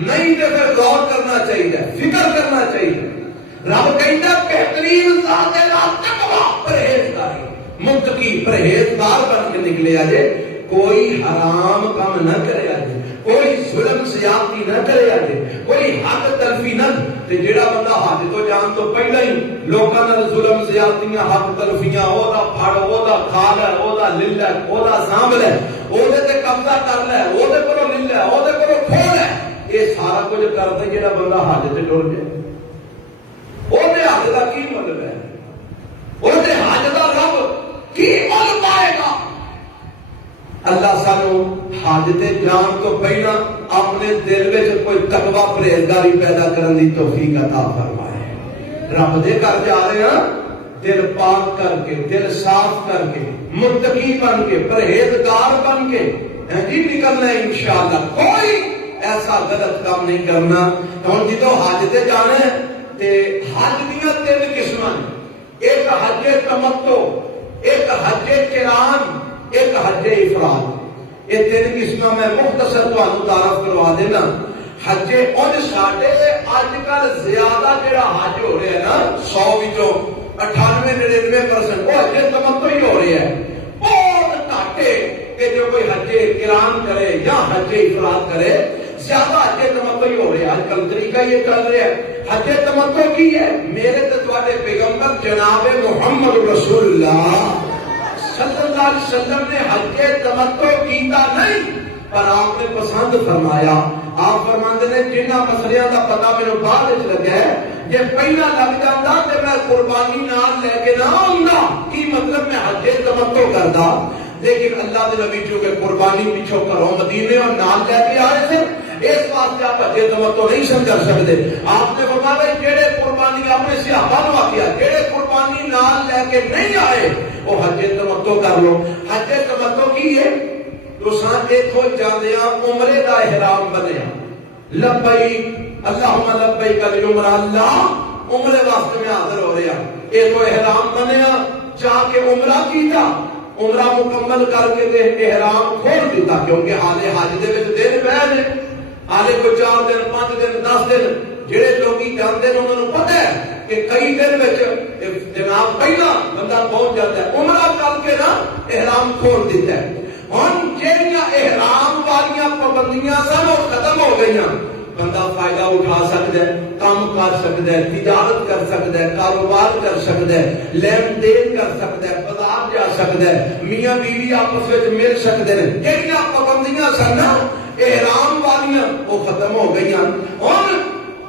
نہیں تے پھر غور کرنا چاہیے، فکر کرنا چاہیے۔ رب کہتا بہترین ذات راہ تقوی پرہیزگاری، متقی پرہیزگار بن کے نکلے آجے، کوئی حرام کام نہ کرے آجے، کوئی ظلم زیادتی نہ کرے آجے، کوئی حق تلفی نہ، تے جڑا بندہ حج تو جان تو پہلا ہی لوکاں نال ظلم زیادتیاں حق تلفیاں او دا پھڑ او دا کھا لے او دا لے لے او دا سانب لے او دے تے قبضہ کر لے او دے کولوں لے لے او دے کولوں کھو لے، یہ سارا کچھ کردا جڑا بندہ حج تے ٹر جائے، او دے حج دا کی مطلب ہے؟ او دے حج دا رب کی مول پائے گا؟ اللہ سانو حج تے جان تو پہلا اپنے دل وچ کوئی تقوی پرہیزگاری پیدا کرن دی توفیق عطا فرمائے۔ رب دے گھر جا رہے ہیں دل پاک کر کے، دل صاف کر کے، متقی بن کے، پرہیزگار بن کے جی نکلنا ہے انشاءاللہ۔ کوئی ایسا غلط کام نہیں کرنا۔ ہن جدوں حج تے جانا ہے تے حج دیاں تین قسماں، ایک حج تمتع، ایک حج قران، ایک حج افراد۔ یہ تین قسمیں میں مختصر تمہیں تعارف کروا دینا۔ حج اج ساڈے اج کل زیادہ جڑا حج ہو رہا ہے نا 100 وچوں 98-99% وہ حج تمتع ہی ہو رہا ہے۔ بہت گھٹ ہے کہ جو کوئی حج قران کرے یا حج افراد کرے، زیادہ حج تمتع ہی ہو رہا ہے. آج کل طریقہ یہ چل رہا ہے حج تمتع کی ہے. میرے تو تواڈے پیغمبر جناب محمد رسول اللہ صلی اللہ علیہ وسلم نے حج تمتع کیتا نہیں، پر آپ نے پسند فرمایا. آپ فرماندے نے جنہ مسئلے دا پتہ میرے بعد وچ لگا ہے، جے پہلا لگ جاندا تے میں قربانی نال لے کے نہ آؤندا. کی مطلب میں حج تمتع کردا، لیکن اللہ دے نبی چونکہ قربانی پیچھوں کرو مدینے اور نال لے کے آئے تھے، اس واسطے آپ حج تمتع نہیں سمجھ سکتے. آپ نے فرمایا جڑے قربانی اپنے صحابہ نو آکھیا جڑے قربانی نال لے کے نہیں آئے وہ حج تمتع کر لو. حج تمتع کی ہے؟ تساں دیکھو جاندیاں عمرے دا احرام بنیا، لبیک اللہم لبیک العمرہ، اللہ عمرے واسطے میں حاضر ہو رہا. یہ تو احرام بنیا، جا کے عمرہ کیتا، عمرہ مکمل کر کے تے احرام کھول دیتا، کیونکہ حالے حج دے وچ دن پے نے، حالے کو 4 دن 5 دن 10 دن جڑے لوگی جاندے نے انہاں نوں پتہ ہے کہ کئی دن وچ جناب پہلا بندہ پہنچ جاتا ہے. عمرہ کر کے نا احرام کھول دیتا ہے. ہن جڑیاں احرام والیاں پابندیاں سن وہ ختم ہو گئیاں. بندہ فائدہ اٹھا سکتا ہے، کام کر سکتا ہے، تجارت کر سکتا ہے، کاروبار کر سکتا ہے، لین دین کر سکتا ہے، بازار جا سکتا ہے، میاں بیوی آپس میں مل سکتے ہیں. جڑیاں پابندیاں سن احرام والیاں وہ ختم ہو گئیاں. اور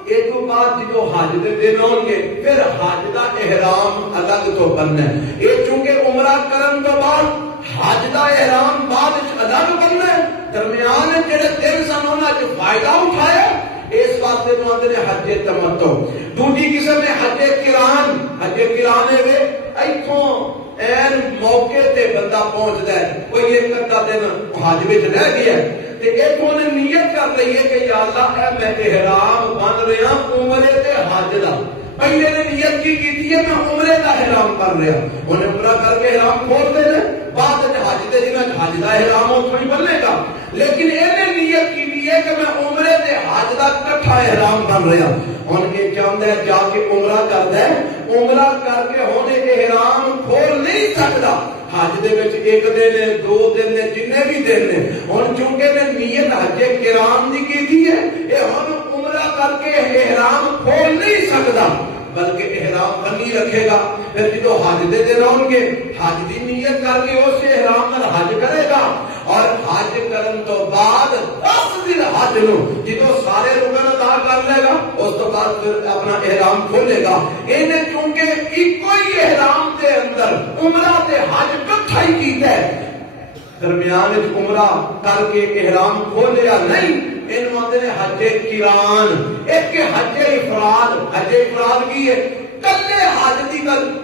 ایک بعد جو حج دے دن ہون گے پھر حج دا احرام الگ تو بننا ہے. یہ چونکہ عمرہ کرن تو بعد حج دا احرام بعد الگ بننا ہے. درمیان جڑے دن سن انہاں وچ فائدہ اٹھایا، اس واسطے تو آندے نے حج تمتع. دوسری قسم ہے حج قران. حج قران ہے ایتھوں این موقع تے بندہ پہنچدا ہے، کوئی ایک ادا دن حج وچ رہ گیا تے ایتھوں نے نیت کر لئی ہے کہ یا اللہ اے میں احرام بن رہا عمرے تے حج دا. پہلے نے نیت کی کیتی ہے میں عمرے دا احرام کر رہا، انہیں عمرہ کر کے احرام کھول دے نے، بعد حج دے دن حج دا احرام اتھوں ہی بنے گا. لیکن انہیں نیت کی ہے کہ میں عمرے تے حج دا کٹھا احرام بن رہا. ہن یہ چاہندا ہے جا کے عمرہ کردا ہے، عمرہ کر کے ہن احرام کھول نہیں سکدا. حج دے وچ ایک دن ہے، 2 دن ہے، جتنے بھی دن نے. ہن چونکہ نے نیت حج قران دی کیتی ہے، اے ہن عمرہ کر کے احرام کھول نہیں سکدا، بلکہ احرام بنی رکھے گا. پھر جدو حج دے دن آؤ گے حج دی نیت کر کے اس احرام نال حج کرے گا، اور حج کرن تو بعد 10 دن حج نو جدو سارے رکن ادا کر لے گا اس تو بعد پھر اپنا احرام کھولے گا. انہیں کیونکہ ایک ہی احرام دے اندر عمرہ تے حج کٹھا ہی کیتا ہے، درمیان عمرہ کر کے احرام کھولیا نہیں. ان آندے نے حج قران. ایک حج افراد. حج افراد کی ہے کلے حج دی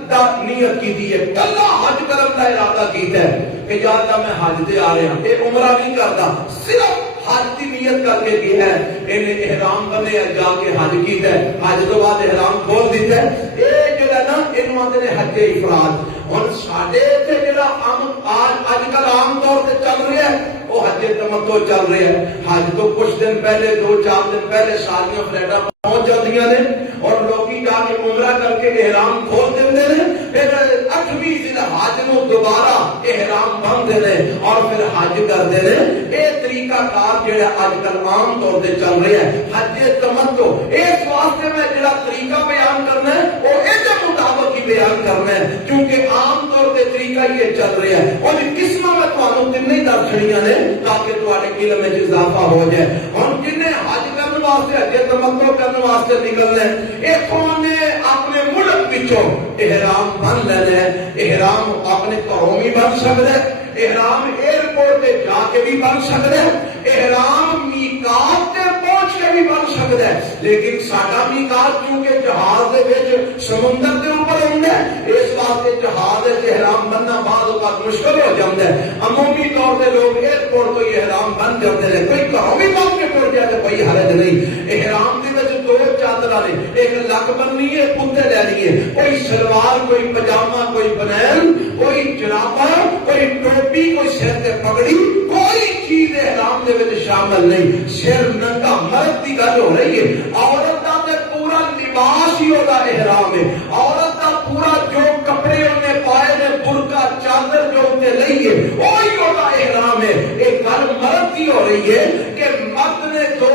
دا نیت کی ہے، کلا حج کرن دا ارادہ کیتا ہے کہ یا اللہ میں حج تے آ رہا ہوں، اے عمرہ نہیں کردا، صرف حج دی نیت کر کے کی ہے. انہیں احرام بنے جا کے حج کیتا ہے، حج تو بعد احرام کھول دیتا ہے. اے جڑا نا اینو آندے نے حج افراد. ہن ساڈے تے جڑا اج کل عام طور تے چل رہا ہے وہ حج تمتع چل رہا ہے. حج تو کچھ دن پہلے 2-4 دن پہلے ساریاں فلائٹاں پہنچ جاندیاں نے اور لوگی جا کے عمرہ کر کے احرام کھول دیندے نے. پھر 8ویں ذی الحج نو دوبارہ احرام باندھتے نے اور پھر حج کرتے ہیں. یہ طریقہ کار جڑا اج کل عام طور تے چل رہا ہے حج تمتع. اس واسطے میں جڑا طریقہ بیان کرنا ہے وہ اس مطابق ہی بیان کرنا ہے، کیونکہ عام طور تے طریقہ یہ چل رہا ہے. اور قسمہ میں تمہیں تین ہی در چھڑیاں نے تاکہ تمہارے علم میں اضافہ ہو جائے. ہم جنہیں حج کرنے واسطے حج تمتع کرنے واسطے نکلنا ہے، ایتھوں نے اپنے ملک پچھوں احرام بن لینا ہے. احرام اپنے گھروں بھی بن سکتا ہے، احرام ایئرپورٹ تے جا کے بھی بن سکتا ہے، احرام میقات تے پہنچ کے بھی بن سکتا ہے. لیکن ساڈا میقات کیونکہ جہاز دے وچ سمندر دے اوپر ہوندا ہے، اس واسطے جہاز وچ احرام بننا بعض اوقات مشکل ہو جاتا ہے. عمومی طور تے لوگ ایئرپورٹ تو احرام بن جاتے ہیں، کوئی گھروں بھی بن کے ٹر جائے تو کوئی حرج نہیں. احرام دے وچ 2 چادراں نے، ایک لک بننی ہے، پتے لینی ہے، کوئی شلوار، کوئی پجامہ، کوئی بنیل، کوئی جرابہ، کوئی ٹوپی، کوئی سر تے پگڑی، کوئی چیز احرام دے وچ شامل نہیں. سر ننگا مرد دی گل ہو رہی ہے. عورت دا تے پورا لباس ہی ہوتا احرام ہے. عورت دا پورا جو کپڑے انہیں پائے نے، برقع چادر جو انہیں لئی ہے وہی ہوتا احرام ہے. ایک گل مرد کی ہو رہی ہے کہ مرد نے 2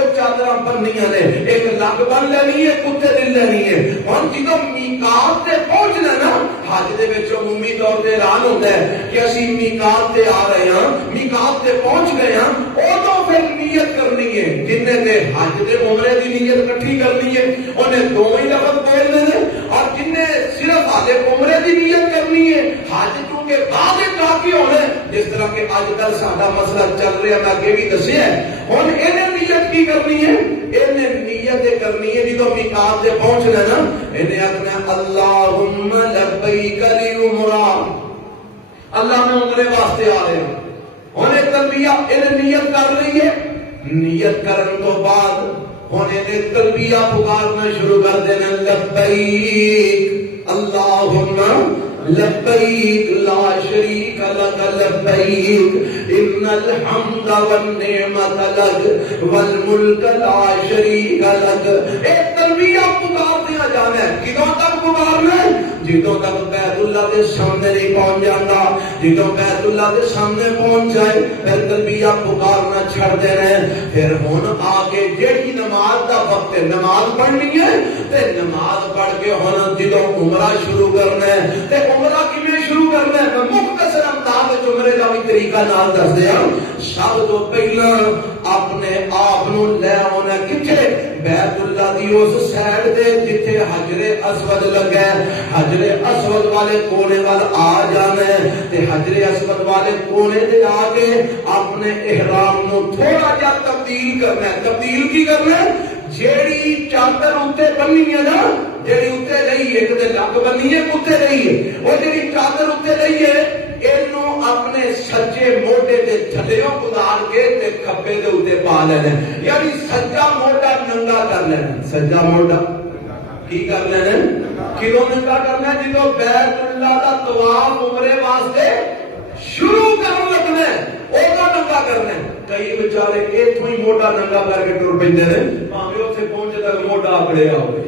بننیاں نے، ایک لگ بن لینی ہے، کتے دل لینی ہے. ہن جدوں میقات تے پہنچنا نا، حج دے وچ عمومی طور تے اعلان ہوندا ہے کہ اسی میقات تے آ رہے ہاں، میقات تے پہنچ گئے ہاں. اودوں پھر نیت کرنی ہے، جننے تے حج تے عمرے دی نیت اکٹھی کرنی ہے انہیں دوویں لفظ بولنے نے، اور جننے صرف حج عمرے دی نیت کرنی ہے حج کیونکہ بعد جا کے ہونا ہے، جس طرح کہ اج کل ساڈا مسئلہ چل رہا ہے، میں اگے بھی دسیا ہے. ہن انہیں نیت کی کرنی ہے؟ انہیں نیت کرنی ہے جدوں میقات تے پہنچنا نا، انہیں آخنا اللہم لبیک لعمرہ، اللہ میں عمرے واسطے آ رہے ہیں. ہن تلبیہ انہیں نیت کر رہی ہے، نیت کرن تو بعد ہن انہیں تلبیہ پکارنا شروع کر دینا، لبیک اللہم لبیک لا شریک لک لبیک ان الحمد والنعمت لک والملک لا شریک لک. ایک تلبیہ پکار دیا جانا ہے. کدوں تک پکارنا ہے؟ جدوں تک بیت اللہ کے سامنے نہیں پہنچ جاتا. جدوں بیت اللہ کے سامنے پہنچ جائے پھر تلبیہ پکارنا چھڑ دینا ہے. پھر ہن آگے جیڑی نماز دا وقت ہے نماز پڑھنی ہے تے نماز پڑھ کے ہن جدوں عمرہ شروع کرنا ہے تے عمرہ کیویں شروع کرنا ہے؟ میں مختصر انداز وچ عمرے دا بھی طریقہ نال دس دیا. سب تو پہلا اپنے آپ نو لے آنا کتھے؟ بیت اللہ دی اس سائڈ تے جتھے حجر اسود لگا ہے، حجر اسود والے کونے وال آ جانا ہے تے حجر اسود والے کونے تے آ کے اپنے احرام نو تھوڑا جا تبدیل کرنا ہے. تبدیل کی کرنا ہے؟ جیڑی چادر اوتے بننی ہے نا، جیڑی اوتے رہی ہے، ایک تے لگ بننی ہے اوتے رہی ہے، وہ جیڑی چادر اوتے رہی ہے اینو اپنے سجے موڈے تے تھلیوں گزار کے تے کھبے دے اوتے پا لینا، یعنی سجا موڈا ننگا کر لینا. سجا موڈا کی کر لینا؟ کدوں ننگا کرنا؟ جدوں بیت اللہ دا طواف عمرے واسطے شروع کرن لگنا ہے اودا ننگا کرنا ہے. کئی بیچارے ایتھوں ہی موڈا ننگا کر کے ٹر پیندے نے، بھاویں اوتھے پہنچے تک موڈا اکڑیا ہوئے.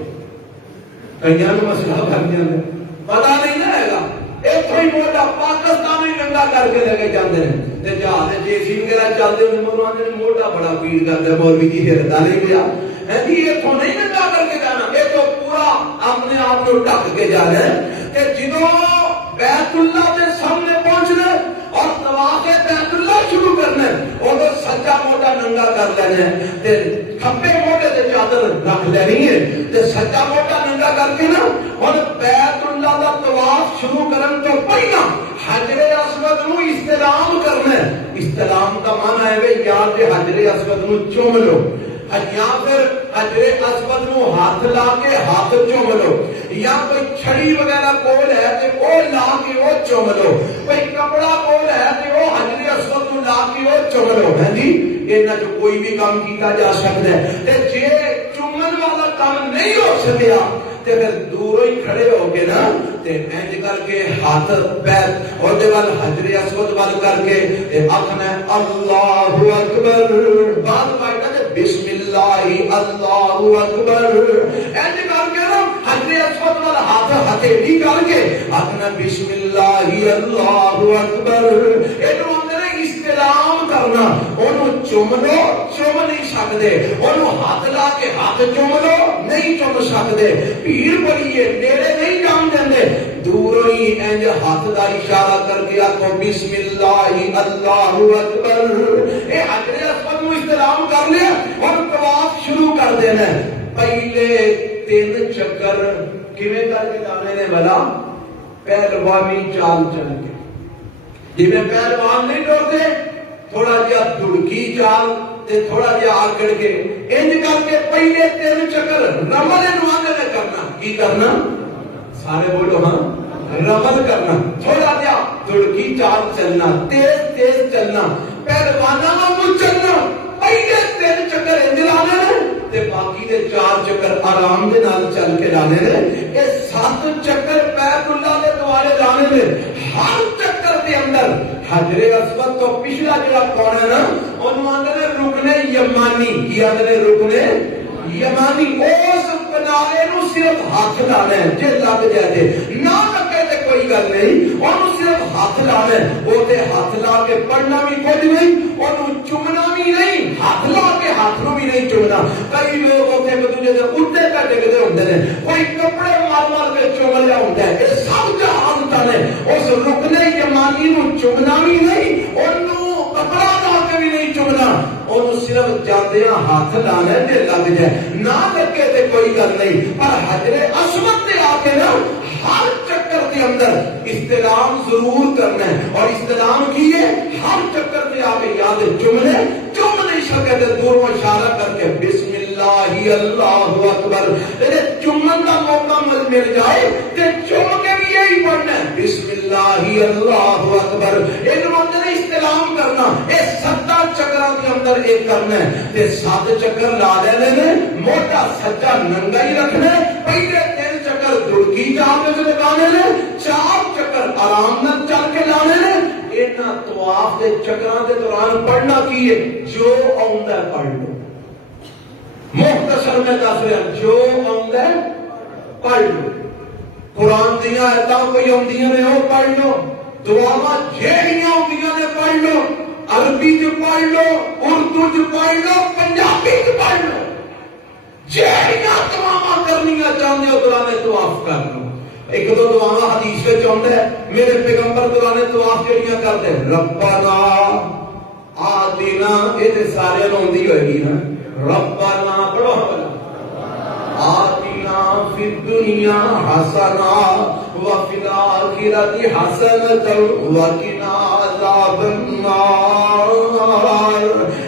کئیاں نوں مسئلہ کر دیندے پتہ نہیں نہ ہے گا، ایتھوں ہی موڈا پاکستان ہی ننگا کر کے لے کے جاندے نے تے جہاز جیسی وغیرہ چلدے نے مولوی آندے نے موڈا بڑا پیڑ کردا مولوی جی ہلدا نہیں گیا. ہے جی ایتھوں نہیں ننگا کر کے جانا، اے تو پورا اپنے آپ کو ڈھک کے جانا ہے. تے جدوں بیت اللہ دے سامنے پہنچنا اور طواف بیت اللہ شروع کرنا ہے اور سجا موڈا ننگا کر لینا ہے تے کھبے موڈے تے چادر رکھ لینی ہے تے سجا موڈا ننگا کر کے نا اور بیت اللہ دا طواف شروع کرن تو پہلا حجر اسود نو استلام کرنا ہے. استلام کا معنی ہے کہ یا تے حجر اسود نو چوم لو یا پھر حجر اسود نو ہاتھ لا کے ہاتھ چوم لو، یا کوئی چھڑی وغیرہ کول ہے تے او لا کے او چوم لو، کوئی کپڑا کول ہے تے او حجر اسود نو لا کے او چوم لو. ہے جی انہاں جو کوئی بھی کام کیتا جا سکتا ہے. تے جے چومن والا کام نہیں ہو سکیا تے پھر دوروں ہی کھڑے ہو کے نا تے انج کر کے ہاتھ پیر اور دے وال حجر اسود وال کر کے تے آکھنا اللہ اکبر، بعد پڑھنا تے بسم اللہ اللہ اکبر. انج کر کے نا حجر اسود وال ہاتھ ہتھیلی کر کے آکھنا بسم اللہ اللہ اکبر. اینو اندر استلام کرنا. اونوں چوم لو، چوم نہیں سکدے. اونوں ہاتھ لا کے ہاتھ چوم لو، نہیں چوم سکدے. بھیڑ بڑی ہے، نیڑے نہیں جان دیندے. دوروں ہی انج ہاتھ دا اشارہ کر کے آکھو بسم اللہ اللہ اکبر. اے حجر اسود نو استلام کر لیا اور طواف شروع کر دینا. پہلے 3 چکر کیویں کر کے جانے نے والا پہلوانی چال چل کے، جی میں پہلوان نہیں ڈرتے، تھوڑا جہا دڑکی چال تے تھوڑا جہا آگڑ کے انج کر کے پہلے 3 چکر رمل نوانے نے کرنا. کی کرنا؟ سارے بولو ہاں، رمل کرنا. تھوڑا جہا دڑکی چال چلنا، تیز تیز چلنا، پہلوانا نو چلنا. پہلے 3 چکر انج لانے نے تے باقی دے 4 چکر آرام دے نال چل کے لانے نے. اے 7 چکر بیت اللہ دے دوارے لانے نے. ہر چکر دے اندر حجر اسود تو پچھلا جڑا کون ہے نا اونوں آندے نے رکن یمانی. کی آندے نے رکن یمانی. اس کنارے نو صرف ہاتھ لانا ہے، جے لگ جائے تے نہ لگے تے کوئی گل نہیں، انہوں صرف ہاتھ لانا ہے، وہ تے ہاتھ لا کے پڑھنا بھی کچھ نہیں، انہوں چومنا بھی نہیں، ہاتھ لا کے ہاتھ نو بھی نہیں چومنا۔ کئی لوگ ہوتے ہیں دوجے دے اٹھتے کا ڈگتے ہوتے ہیں، کوئی کپڑے مار مار کے چوم لیا ہوتا ہے، یہ سب جہانت نے اس رکنے یمانی نو چومنا بھی نہیں، انہوں کپڑا لا کے بھی نہیں چومنا، انہوں صرف جاندیاں ہاتھ لانا تے لگ جائے، نہ لگے تے کوئی گل نہیں، پر حجر اسود تے آ کے نا ہر چکر کے اندر استلام ضرور کرنا ہے، اور استلام کیے ہر چکر کے آ کے یاد چومنے چوم نہیں سکے تے دوروں اشارہ کر کے بسم اللہ اللہ اکبر، چومن کا موقع مل جائے تے چوم کے بھی یہی پڑھنا ہے بسم اللہ اللہ اکبر، علم اندر استلام کرنا، اے 7 چکروں کے اندر ایک کرنا ہے تے 7 چکر لا لینے نے، موٹا سجا ننگا ہی رکھنا ہے، پہلے 3 چکر دڑکی جہاں سے لگانے نے، 4 چکر آرام نال چل کے لانے نے، اینا طواف دے چکراں دے دوران پڑھنا کی ہے جو آندا ہے پڑھ لو، مختصر میں دس رہا جو آندا ہے پڑھ لو، قرآن دیاں آیتاں کوئی آندیاں نے وہ پڑھ لو، دعاواں جہڑیاں آندیاں نے پڑھ لو، عربی جو پڑھ لو، اردو جو پڑھ لو، پنجابی جو پڑھ لو، جہڑیاں دعاواں کرنیاں چاہتے ہو دوران طواف کر لو۔ ایک دو دعاواں حدیث وچ آندا ہے، میرے پیغمبر دوران طواف جڑیاں کرتے ہیں ربنا آتنا، یہ تے سارے نوں آندی ہوئے گی نا، ربنا پڑھو آتنا فی الدنیا حسنا وفی الآخرۃ حسنۃ وقنا عذاب النار۔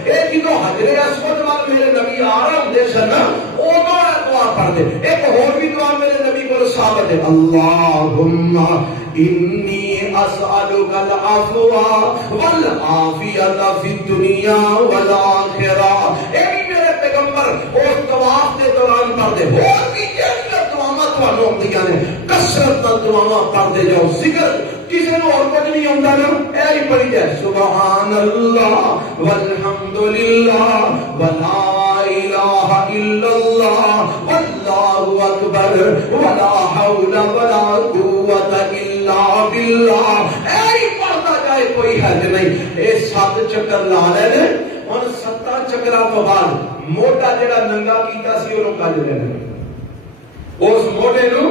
ایک تو حجر اسود وال میرے نبی آ رہے ہوندے سن، اودوں دعا پڑھ دے، ایک اور بھی دعا میرے نبی کو ثابت ہے، اللہم انی اسألک العفو والعافیۃ فی الدنیا والآخرہ، اے میرے پیغمبر اس طواف کے دوران پڑھ دے، اور بھی جہاں دعاواں تھانوں ہوندیاں نے کثرت نال دعاواں پڑھتے جاؤ، ذکر کسی نے اور کچھ نہیں آتا نا، اے ہی پڑھی جائے سبحان اللہ والحمد للہ ولا الہ الا اللہ واللہ اکبر ولا حول ولا قوت الا باللہ، اے ہی پڑھتا جائے کوئی حد نہیں۔ اے 7 چکر لا لے نے، ان 7 چکراں تو بعد موٹا جڑا ننگا کیتا سی انہوں کج لینا، اس موٹے نو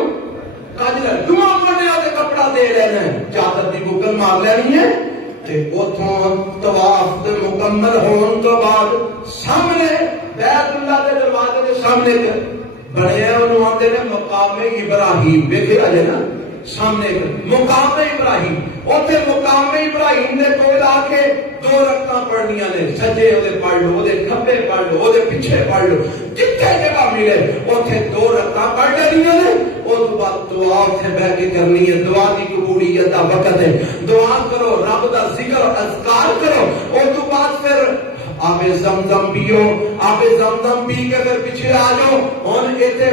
کج لینا، دعا موٹے تے کپڑا دے لینا، چادر دی بکل مار لینی ہے تے اوتھوں طواف تے مکمل ہون تو بعد سامنے بیت اللہ دے دروازے دے سامنے بنے انہوں آتے نے مقام ابراہیم، دیکھے آجے نا سامنے مقام ابراہیم، اوتھے مقام ابراہیم دے کول آ کے 2 رکعتاں پڑھنیاں نے، سجے او دے پڑھ لو، او دے کھبے پڑھ لو، او دے پیچھے پڑھ لو، جتھے جگہ ملے اوتھے 2 رکعتاں پڑھ لینیاں نے، او تو بعد دعا اوتھے بیٹھ کے کرنی ہے، دعا دی قبولیت دا وقت ہے، دعا کرو، رب دا ذکر اذکار کرو، او تو بعد پھر آب زمزم پیو، آب زمزم پی کے اگر پیچھے آ جاؤ، ان ایتے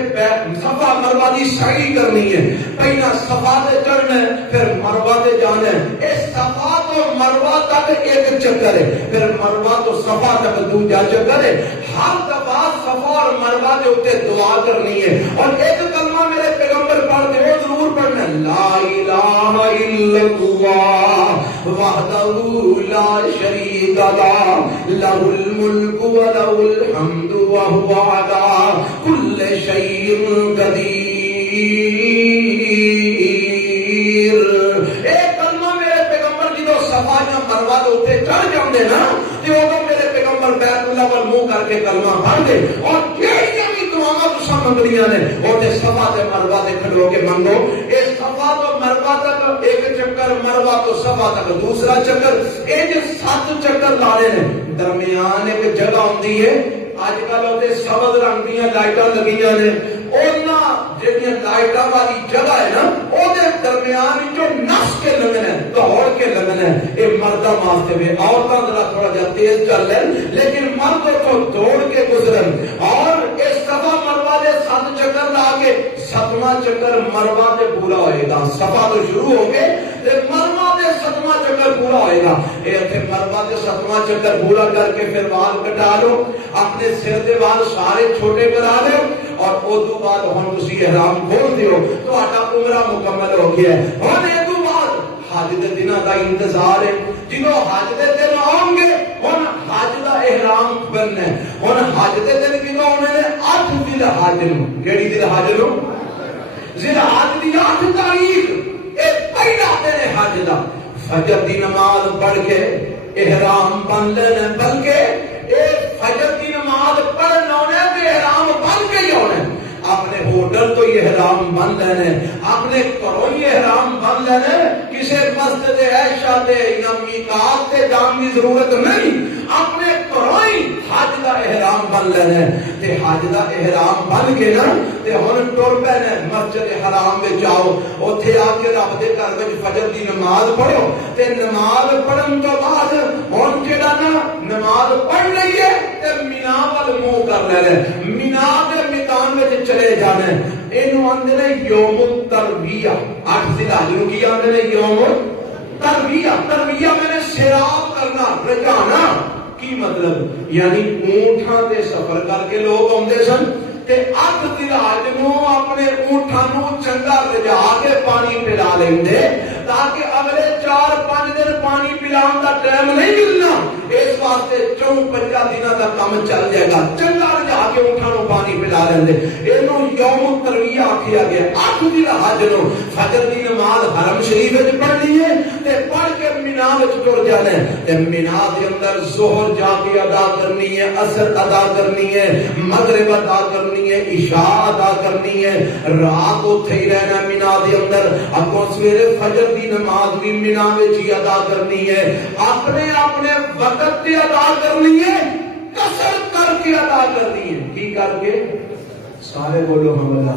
صفا مروہ دی سعی کرنی ہے، پہلا صفا تے چڑھنا ہے پھر مروہ تے جانا ہے، اس صفا تو مروہ تک ایک چکر ہے، پھر مروہ تو صفا تک دوجا چکر ہے، ہر دفعہ صفا اور مروہ دے اوتے دعا کرنی ہے، اور ایک کلمہ میرے پیغمبر پڑھتے وہ ضرور پڑھنا ہے، لا الہ الا اللہ وحدہ لا شریک لہ لہ الملک ولہ الحمد وہو علی کل شیء قدیر۔ ایک کلمہ میرے پیغمبر جدو صفا یا مروہ دے اوتے چڑھ جاندے نا تے اوہ میرے پیغمبر بیت اللہ ول منہ کر کے کلمہ پڑھ دے، اور جہڑیاں بھی دعاواں تساں منگنیاں نے اوتے صفا تے مروہ تے کھلو کے منگو، اس صفا تو مروہ تک ایک چکر، مروہ تو صفا تک دوسرا چکر، اے جو 7 چکر لانے نے، درمیان ایک جگہ ہوندی ہے، آج کل ہوتے سبز رنگ دیاں لائٹاں لگیاں نے، اونا جڑیاں لائٹاں والی جگہ ہے نا، او دے درمیان جو نس کے لگنا ہے، دوڑ کے لگنا ہے، اے مردہ واسطے میں، عورتاں ذرا تھوڑا جا تیز چل لیں، لیکن مردوں کو دوڑ کے گزرن، اور اس صفا مروہ دے 7 چکر لا کے 7واں چکر مروہ دے پورا ہوئے گا، صفا تو شروع ہو گئے تے مروہ دے 7واں چکر پورا ہوئے گا، اے اتھے مروہ دے 7واں چکر پورا کر کے پھر وال کٹا لو، اپنے سر دے وال سارے چھوٹے کرا لو، اور ادو بعد ہن تسی احرام کھول دیو تہاڈا عمرہ مکمل ہو گیا ہے. ہن ادو بعد حج دے دنوں دا انتظار ہے. جنوں حج دے دن آؤں گے ہن حج دا احرام بننا ہے. ہن حج دے دن کدوں آنے نے 8 ذی الحج نو. کیڑی ذی الحج نو؟ ذی الحج دی 8 تاریخ اے پہلا دن ہے حج دا. فجر دی نماز پڑھ کے احرام بن لینا, بلکہ اے فجر دی نماز پڑھنا ہونا تے احرام بن کے ہی ہونا. اپنے ہوٹل تو یہ احرام بن لینے, اپنے گھروں ہی احرام بن لینے. کسی مسجد عائشہ تے یا میقات تے جان کی ضرورت نہیں. اپنے گھروں ہی حج دا احرام بن لینے. تے حج دا احرام بن کے نا تے ہن ٹر پینے مسجد حرام وچ جاؤ. اوتھے آ کے رب دے گھر وچ فجر دی نماز پڑھو تے نماز پڑھن تو بعد ہن جڑا نا نماز پڑھ لئیے تے مینا ول منہ کر لینے. مینا دے میدان وچ چلے جانے. اینو آندے نے یوم الترویہ. 8 ذی الحج نو کی آندے نے یوم ترویہ. ترویہ میں نے سیراب کرنا, رجانا. کی مطلب؟ یعنی اونٹاں تے سفر کر کے لوگ آندے سن تے 8 ذی الحج نو اپنے اونٹاں نو چنگا رجا کے پانی پلا لیندے تاکہ اگلے 4-5 دن پانی پلاؤن دا ٹائم نہیں ملنا. اس واسطے 4-5 دنوں دا کام چل جائے گا. چنگا رجا کے اونٹاں نو پانی پلا لیندے. اینو یوم الترویہ آکھیا گیا. 8 ذی الحج نو فجر دی نماز حرم شریف وچ پڑھنی ہے تے پڑھ کے مینا وچ ٹر جانا ہے. تے مینا دے اندر ظہر جا کے ادا کرنی ہے, عصر ادا کرنی ہے, مغرب ادا کرنی ہے, عشاء ادا کرنی ہے. رات اوتھے ہی رہنا مینا دے اندر. اگوں سویرے فجر دی نماز بھی مینا وچ ہی ادا کرنی ہے. اپنے اپنے وقت تے ادا کرنی ہے, قصر کر کے ادا کرنی ہے. کی کر کے؟ سارے بولو ہم اللہ.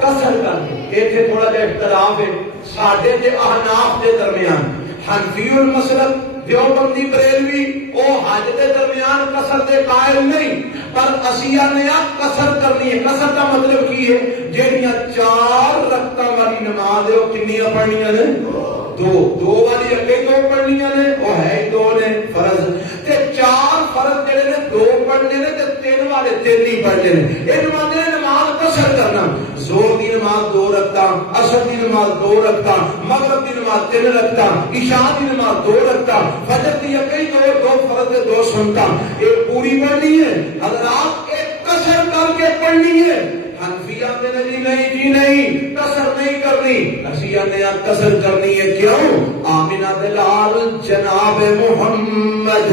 قصر کر کے. ایتھے تھوڑا جہا اختلاف ہے ساڈے تے احناف دے درمیان. حنفی المسلک دیوبندی بریلوی او حج دے درمیان قصر دے قائل نہیں, پر اسیہ نے قصر کرنی ہے. قصر کا مطلب کی ہے؟ جہڑیاں 4 رکعتاں والی نماز ہے وہ کنیاں پڑھنیاں نے؟ 2 والی اگے 2 پڑھنیاں نے, وہ ہے 2 نے فرض. تے 4 فرض جڑے نے 2 پڑھنے نے تے 3 والے 3 ہی پڑھنے نے. یہ نمازیں نماز قصر کرنا. زور دی نماز 2 رکعتاں, عصر دی نماز 2 رکعتاں, مغرب دی نماز 3 رکعتاں, عشاء دی نماز 2 رکعتاں, فجر دی اکئی 2 فرض تے 2 سنتاں. یہ پوری پڑھنی ہے حضرات, ایک قصر کر کے پڑھنی ہے. حنفیہ نے جی نہیں جی نہیں قصر نہیں کرنی. اسیہ نے قصر کرنی ہے. کیوں؟ آمنہ دلال جناب محمد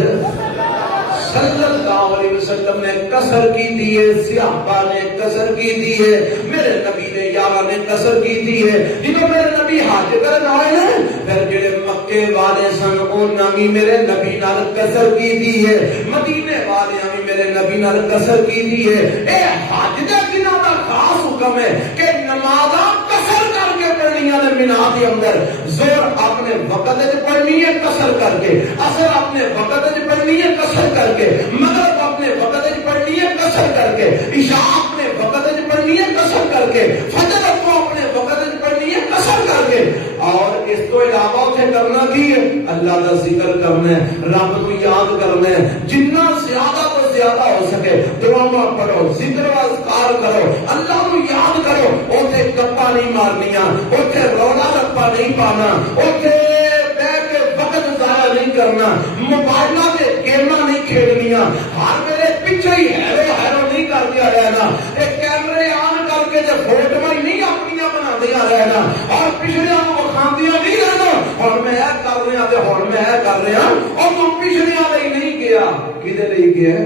صلی اللہ علیہ وسلم نے قصر کی دی ہے, صحابہ نے قصر کی دی ہے, میرے نبی نے یارہ نے قصر کی دی ہے. جنہوں میرے نبی حج کرن آئے ہیں پھر جڑے مکے والے سن انہاں بھی میرے نبی نال قصر کی دی ہے, مدینے والے بھی میرے نبی نال قصر کی دی ہے. اے حج دے دنوں دا خاص حکم ہے کہ نمازاں قصر کر کے پڑھنیاں نے مینا دے اندر. زور اپنے وقت وچ پڑھنی ہے قصر کر کے, عصر اپنے وقت وچ پڑھنی ہے قصر کر کے, مغرب اپنے وقت وچ پڑھنی ہے قصر کر کے, عشاء اپنے وقت وچ پڑھنی ہے قصر کر کے, فجر اپنے وقت وچ پڑھنی ہے قصر کر کے. اور اس تو علاوہ اسے کرنا کی ہے؟ اللہ کا ذکر کرنا ہے, رب کو یاد کرنا ہے. جتنا زیادہ تو زیادہ ہو سکے دعا پڑھو, ذکر و اذکار کرو, اللہ کو یاد کرو. اوتھے گپاں نہیں مارنیاں, اوتھے رولا رپا نہیں پانا, اوتھے بیٹھ کے وقت ضائع نہیں کرنا, موبائلاں تے گیماں نہیں کھیڈنیاں, ہر ویلے پیچھے ہی ہیرو نہیں کر دیا رہنا, ایک کیمرے آن کر کے جو فوٹو ہی نہیں اپنیاں بنا دیا رہنا, اور پچھلیاں کو کھاندیاں نہیں رہنا. اور میں یہ کر رہا تے ہن میں یہ کر رہا, اور تو پچھلیاں لئی نہیں گیا. کدے لئی گیا؟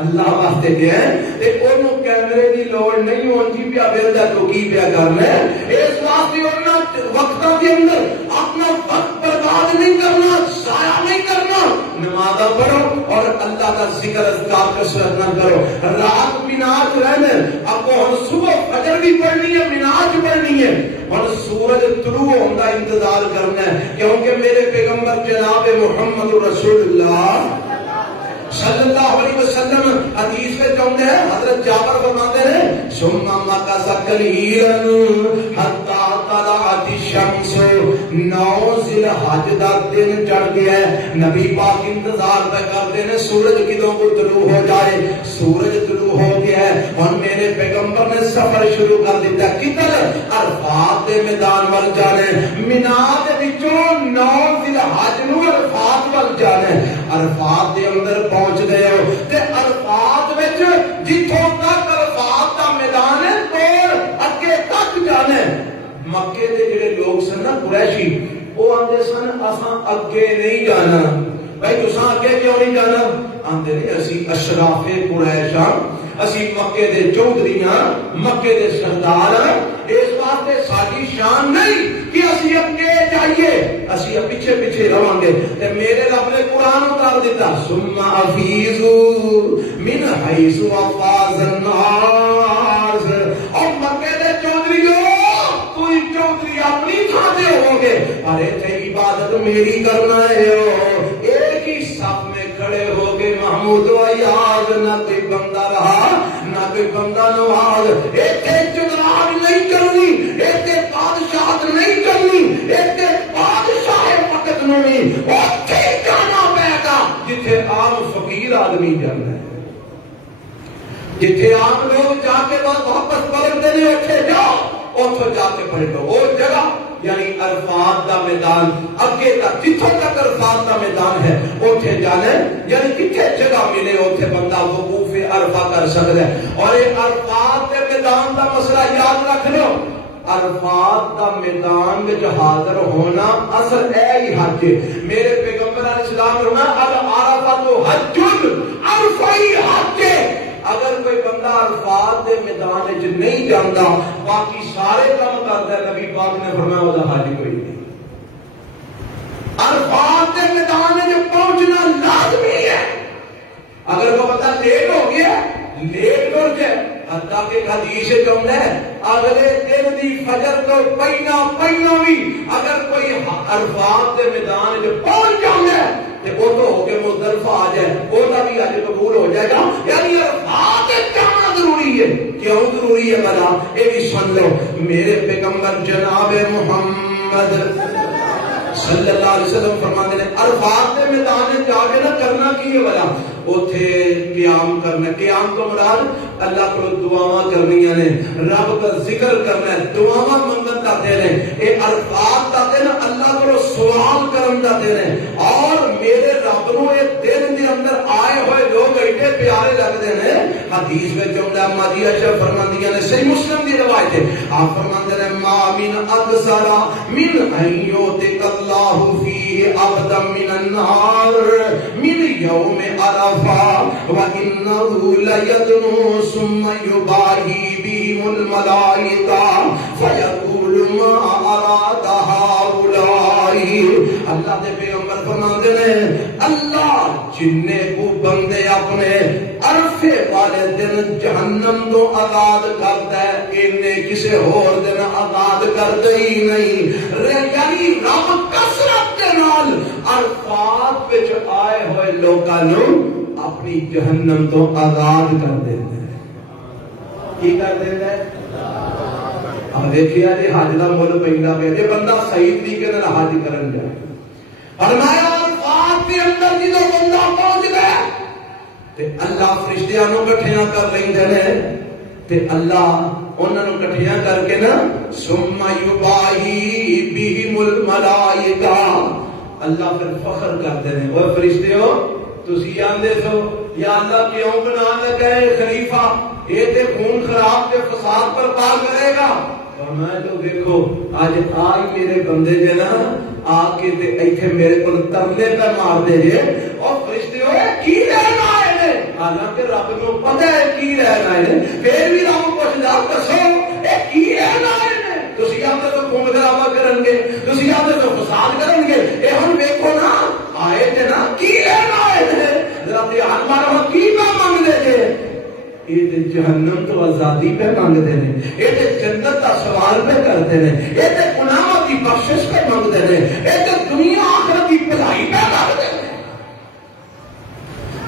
اللہ واسطے گیا ہے. تے اونوں کیمرے دی لوڑ نہیں, ہون جی پیا ویلدا تو کی پیا کرنا ہے. اس واسطے انہاں وقتاں دے اندر اپنا وقت برباد نہیں کرنا, ضائع نہیں کرنا. نماز پڑھو اور اللہ کا ذکر اذکار کثرت نہ کرو. رات میناج رہنا, اب ہن صبح فجر بھی پڑھنی ہے, میناج پڑھنی ہے, اور سورج طلوع ہونے کا انتظار کرنا ہے. کیونکہ میرے پیغمبر جناب محمد رسول اللہ صلی اللہ علیہ وسلم حدیث میں چاہتے ہیں, حضرت جابر فرماتے ہیں ثم مکث قلیلا حتی طلعت الشمس 9 ذی الحج دا دن چڑھ گیا ہے، نبی پاک انتظار پہ کرتے ہیں سورج کدوں کو طلوع ہو جائے، سورج طلوع ہو گیا ہے، اور میرے پیغمبر نے سفر شروع کر دیتا ہے، کدھر؟ عرفات دے میدان ول جانے، مینا دے وچوں 9 ذی الحج نو عرفات ول جانے، عرفات دے اندر پہنچ گئے ہو تے عرفات وچ جتھوں تک عرفات دا میدان ہے توڑ اگے تک جانے۔ مکے دے جڑے لوگ سن نا قریشی، وہ آندے سن اساں اگے نہیں جانا۔ بھائی تساں اگے کیوں نہیں جانا؟ آندے نہیں اسی اشراف قریش ہاں، اسی مکے دے چودھری ہاں، مکے دے سردار ہاں، اس واسطے ساری شان نہیں کہ اسی اگے جائیے، اسی پیچھے پیچھے رہاں گے۔ تے میرے رب نے قرآن اتار دیتا، ثم افیضوا من حیث افاض الناس، اور مکے دے چودھریوں کوئی چودھری اپنی تھاں تے ہو گے، پر ایتھے عبادت میری کرنا ہے، ایک ہی صف میں کھڑے ہو گے محمود و ایاز، نہ کوئی بندہ رہا نہ کوئی بندہ نواز، ایتھے چنار نہیں کرنی، ایتھے بادشاہت نہیں کرنی، ایتھے بادشاہ وقت نہیں، اوتھے جانا پے گا جتھے عام فقیر آدمی جانا ہے، جتھے عام لوگ جا کے بعد واپس پلٹتے نہیں، اوتھے جاؤ، اوتھے جا کے پلٹو، وہ جگہ یعنی عرفات دا میدان اگے تک، جتھوں تک عرفات دا میدان ہے اوتھے جانا ہے، یعنی کتھے جگہ ملے اوتھے بندہ وقوف عرفہ کر سکتا ہے۔ اور یہ عرفات دے میدان دا مسئلہ یاد رکھ لو، عرفات دا میدان وچ حاضر ہونا اصل اے ہی حج ہے۔ میرے پیغمبر علیہ السلام نے فرمایا العرفۃ حج، عرفہ ہی حج ہے۔ اگر کوئی بندہ عرفات دے میدان وچ نہیں جاندا، باقی سارے کام کردا ہے، نبی پاک نے فرمایا وہ حج کوئی نہیں۔ عرفات دے میدان وچ پہنچنا لازمی ہے۔ اگر کوئی بندہ لیٹ ہو گیا، لیٹ ہو جائے، حتیٰ کہ حدیث چاہتا ہے اگلے دن دی فجر تو پہنا بھی اگر کوئی عرفات دے میدان وچ پہنچ جاتا ہے تے وہ تو ہو کے مزدلفہ آ جائے، وہ بھی اج قبول ہو جائے گا۔ یعنی عرفات جانا ضروری ہے۔ کیوں ضروری ہے بلا؟ یہ بھی سن لو، میرے پیغمبر جناب محمد صلی اللہ علیہ وسلم فرماتے ہیں عرفات کے میدان میں جا کے نہ کرنا کی ہے بلا؟ اوتھے قیام کرنا، قیام کو مراد اللہ کو دعاواں کرنیاں نے، رب کا ذکر کرنا ہے، دعاواں منگن دا دن ہے۔ اے عرفات دا دن اللہ کو سوال کرن دا دن ہے، اور میرے رب نو اے دن دے اندر آئے ہوئے لوگ ایڈے پیارے لگدے نے۔ حدیث وچ آندا ہے مادی عائشہ فرماندیاں نے، صحیح مسلم دی روایت ہے، آپ فرماندے نے ما من اکثر من ایوتک اللہ فیہ ابدا من النار من یوم عرفہ وَإِنَّهُ لَيَدْنُو ثُمَّ يُبَاهِي بِهِمُ الْمَلَائِكَةُ فَيَقُولُ مَا أَرَادَ هَؤُلَاءِ۔ اللہ دے پیغمبر فرماتے ہیں اللہ جننے کو بندے اپنے عرفے والے دن جہنم تو آزاد کرتا ہے، انہیں کسی اور دن آزاد کرتا ہی نہیں۔ یعنی رب کثرت کے نال عرفات وچ آئے ہوئے لوکاں نو اپنی جہنم تو آزاد کر دیتا ہے۔ کی کر دیتا ہے؟ اب دیکھیا جی حج دا مول پیندا پیا، جے بندہ صحیح طریقے نال حج کرن جائے، فرمایا عرفات کے اندر جدوں بندہ پہنچ گیا تے اللہ فرشتیاں نو کٹھیاں کر لیندے نے، تے اللہ انہاں نو کٹھیاں کر کے نا ثم یباہی بہم الملائکہ، اللہ پھر فخر کرتے ہیں، وہ فرشتیو تسی آندے سو یا اللہ کیوں بنا لگا ہے خلیفہ، یہ تے خون خراب تے فساد پر پا کرے گا؟ اور میں تو دیکھو آج آئی میرے بندے جے نا آ کے تے ایتھے میرے کو ترلے پہ مار دے جے، اور فرشتے ہوئے کی رہنا آئے نے، حالانکہ رب کو پتہ ہے کی رہنا آئے نے، پھر بھی رب کو جناب دسو اے کی رہنا آئے نے؟ تسی آندے تو خون خرابہ کرن گے، تسی آندے تو فساد کرن گے، اے ہن دیکھو نا آئے تے نا کی رہنا آئے نے، ذرا دھیان مارو کی پہ منگ دے جے؟ یہ جہنم تو آزادی پہ مانگتے ہیں، یہ جنت کا سوال پہ کرتے ہیں، یہ گناہوں کی بخشش پہ مانگتے ہیں، یہ دنیا آخرت کی بھلائی پہ مانگتے ہیں۔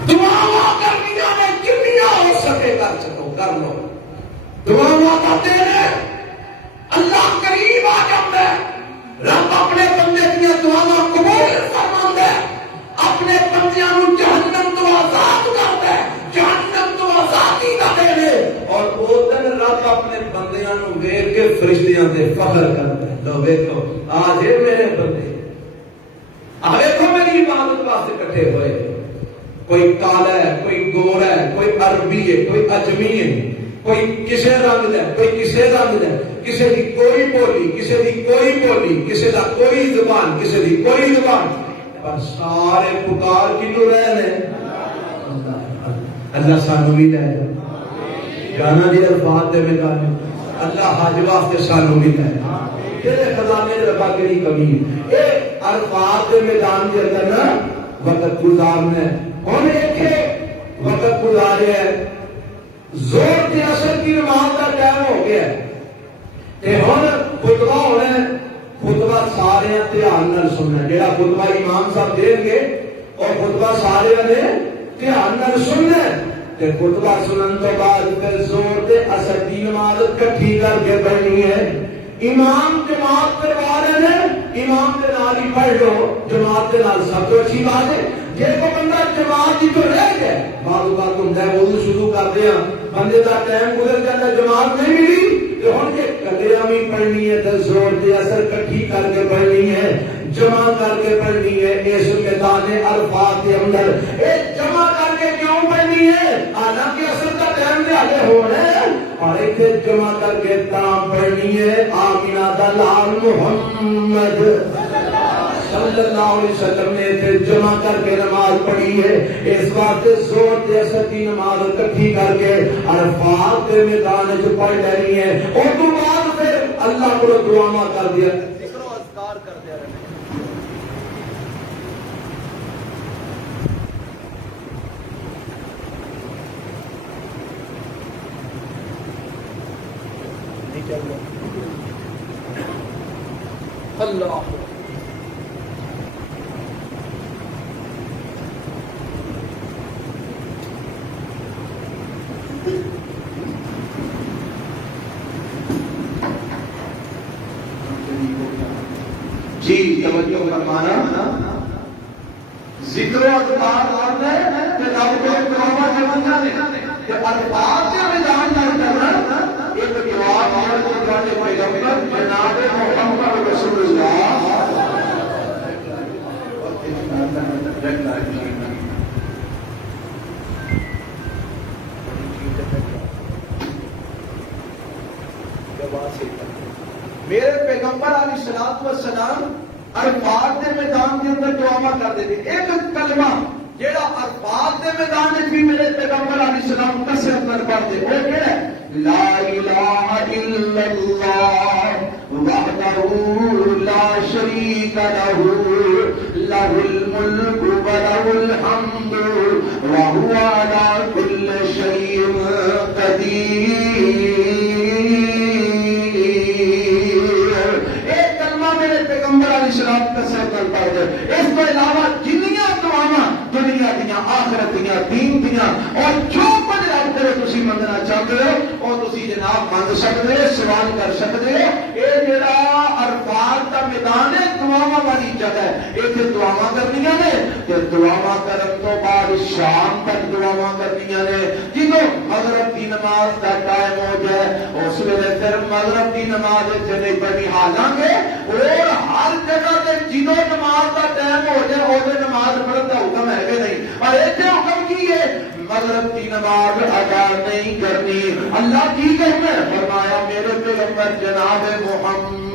دعا کرنیاں میں جنیاں ہو سکے کر سکو کر لو، دعا کرتے ہیں اللہ قریب آ جاتا ہے، رب اپنے پھر فرماندا ہے اپنے بندیاں نوں جہنم تو آزاد کردا ہے، جہنم تو آزادی دا دے اور او دن رب اپنے بندیاں نوں ویکھ کے فرشتیاں تے فخر کردا ہے، لو ویکھو آج اے میرے بندے آ ویکھو میری عبادت واسطے اکٹھے ہوئے، کوئی کالا ہے، کوئی گورا ہے، کوئی عربی ہے، کوئی اجمی ہے، کوئی کسے رنگ ہے، کوئی کسے رنگ ہے، کسے دی کوئی بولی، کسے دی کوئی بولی، کسے دا کوئی زبان، کسے دی کوئی زبان، پر سارے پکار کنوں رہے ہیں اللہ سانو بھی لے جانا دی الفاظ دے میدان اللہ حج واسطے سانو بھی لے تیرے خزانے ربا کی کمی ہے اے الفاظ دے میدان دے اندر نا وقت گزارنا ہے ہن ایک وقت گزاریا ہے زور تے اثر کی نماز کا ٹائم ہو گیا ہے تے ہن خطبہ ہونا ہے خطبہ سارے دھیان نال سننا جڑا خطبہ امام صاحب دیں گے اور خطبہ سارے نے دھیان نال سننا ہے تے خطبہ سنن تو بعد پھر زور تے اثر کی نماز اکٹھی کر کے پڑھنی ہے امام جماعت کروا رہے ہیں امام کے نال ہی پڑھ لو جماعت کے نال سب تو اچھی بات ہے جے کو بندہ جماعت ہی تو رہ گیا بعض بات ہوندا ہے وضو شروع کرتے ہیں بندے دا ٹائم گزر جاتا جماعت نہیں ملی تو ہن کہ کلیاں بھی پڑھنی ہے تے زور تے اثر اکٹھی کر کے پڑھنی ہے جمع کر کے پڑھنی ہے اس میدان عرفات کے اندر اے جمع کر کے کیوں پڑھنی ہے حالانکہ اصل کا ٹائم دے آگے ہونا ہے اور ایک جمع کر کے تام پڑھنی ہے آمینہ دا لال محمد صلی اللہ علیہ وسلم نے تے جمع کر کے نماز پڑھی ہے اس واسطے زور تے اثر کی نماز اکٹھی کر کے عرفات کے میدان وچ پڑھ لینی ہے اور تو بعد پھر اللہ کو دعا کر دیا ذکر و اذکار کر دیا اللہ جی توجہ فرمانا ذکر و اذکار کرنا ہے تے رب کے کلام جمع کرنے تے الفاظ دے میدان کرنا ایک دعا مانگ کے جانے پیغمبر جناب محمد رسول اللہ میرے پیغمبر علیہ الصلوۃ والسلام عرفات کے میدان کے اندر دعا کرتے تھے ایک کلمہ جیڑا عرفات کے میدان میں بھی میرے پیغمبر علیہ السلام کثرت نال پڑھتے وہ کیا ہے لا الہ الا اللہ وحدہ لا شریک لہ لہ الملک ولہ الحمد وہو علی کل شیء قدیر اس کو علاوہ جنیاں دعاواں دنیا دیا آخرت دیا دین دیا اور جو کچھ رب کرے تسی منگنا چاہتے ہو اور تسی جناب منگ سکتے ہو سوال کر سکتے ہو یہ جڑا عرفات کا میدان ہے دعاواں والی جگہ ہے ایتھے دعاواں کرنیاں نے تے دعاواں کرن تو بعد شام تک دعاواں کرنیاں نے جدوں مغرب دی نماز دا ٹائم ہو جائے اس ویلے پھر مغرب دی نماز چلے پڑی حالانکہ اور ہر جگہ تے جدوں نماز دا ٹائم ہو جائے او نماز پڑھن دا حکم ہے کہ نہیں اور ایتھے حکم کی ہے مغرب کی نماز ادا نہیں کرنی اللہ کی کہنا ہے فرمایا میرے پیغمبر جناب محمد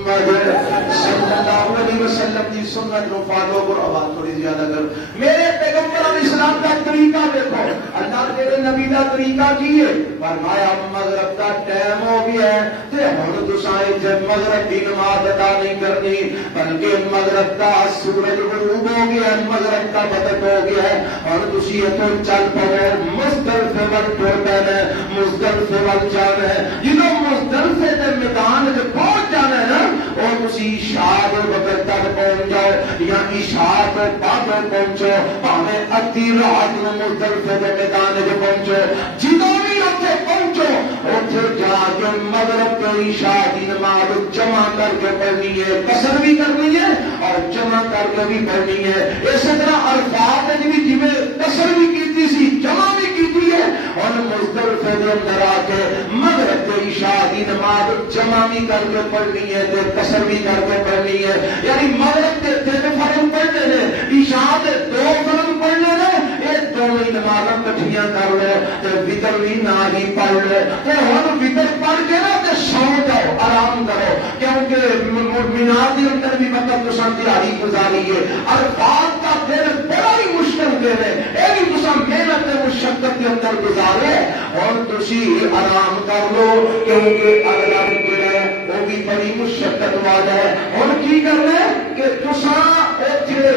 صلی اللہ علیہ وسلم کی سنت کو فالو کرو آواز تھوڑی زیادہ کرو میرے پیغمبر علیہ السلام کا طریقہ دیکھو اللہ تیرے نبی کا طریقہ کی ہے فرمایا مغرب کا ٹائم ہو گیا ہے تے ہن تساں جب مغرب کی نماز ادا نہیں کرنی بلکہ مغرب کا سورج غروب ہو گیا ہے مغرب کا وقت ہو گیا ہے اور تسی اتوں چل پڑے مزدلفہ وال ٹر پینا مزدلفہ وال جانا ہے جدوں مزدلفہ دے میدان وچ پہنچ جانا ہے نا اور تسی عشاء دے وقت تک پہنچ جاؤ یا عشاء تو بعد پہنچو بھاویں ادھی رات نوں مزدلفہ دے میدان وچ پہنچو جدوں بھی اتنے پہنچو، اتنے جا کے مغرب کے عشاء کی نماز جمع کر کے پڑھنی ہے، قصر بھی کرنی ہے اور جمع کر کے بھی پڑھنی ہے۔ اسی طرح عرفات بھی جی قصر بھی کی سی جمع بھی کی ہے، اور مزدلفے کے اندر آ کے مغرب کے عشاء کی نماز جمع بھی کر کے پڑھنی ہے تے قصر بھی کر کے پڑھنی ہے۔ یعنی مغرب کے 3 فرض پڑھنے نے، عشاء کے 2 فرض پڑھنے نے، یہ دونوں نمازاں کٹھیاں کر لو تے وتر بھی نہ ہی پڑھ لو تے ہن وتر پڑھ کے نا تے سو جاؤ، آرام کرو، کیونکہ مینار کے اندر بھی وقت تساں دیہاڑی گزاری ہے۔ عرفات کا دن بڑا ہی مشکل دن ہے، یہ بھی تساں محنت تے مشقت کے اندر گزارے اور تسی آرام کر لو، کیونکہ اگلا دن جو ہے وہ بھی بڑی مشقت والا ہے۔ اور کی کرنا ہے کہ تساں اوتھے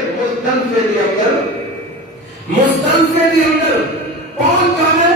مزدلفے کے اندر پہنچ جانا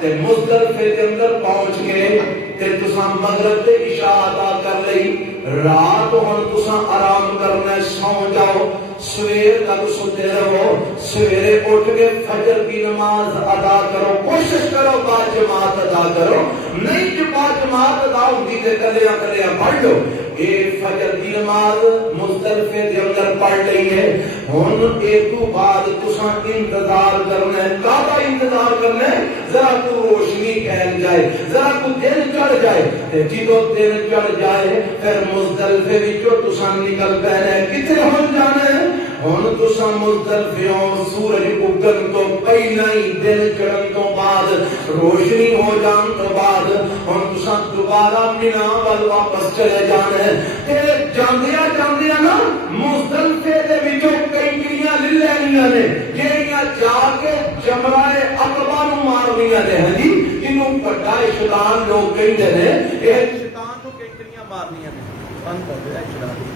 تے مزدلفے کے اندر پہنچ کے تے تساں مغرب تے عشاء ادا کر لئی، رات ہن تساں آرام کرنا ہے، سو جاؤ، سویر تک سوتے رہو، سویرے اٹھ کے فجر کی نماز ادا کرو، کوشش کرو با جماعت ادا کرو، نہیں کہ با جماعت ادا ہوتی تے کلیاں کلیاں پڑھ لو۔ یہ فجر کی نماز مزدلفے کے اندر پڑھ لئی ہے، ہن ایک تو بعد تساں انتظار کرنا ہے۔ کعبہ انتظار کرنا ہے ذرا کو روشنی پھیل جائے، ذرا کو دن چڑھ جائے، تے جدو دن چڑھ جائے پھر مزدلفے وچوں تساں نکل پینا ہے۔ کتنے ہن جانا ہے؟ ہن تساں مزدلفیوں سورج اگن تو پہلا ہی دن چڑھن تو بعد روشنی ہو جان تو بعد ہن تساں دوبارہ مینا ول واپس چلے جانا ہے۔ تے جاندیاں جاندیاں نا مزدلفے دے وچوں کنکریاں لے لینیاں نے، جہڑیاں جا کے جمرہ عقبہ نو مارنیاں نے، ہاں جی، جنوں بڑا شیطان لوگ کہندے نے، اے شیطان نو کنکریاں مارنیاں نے، بند کر دے شیطان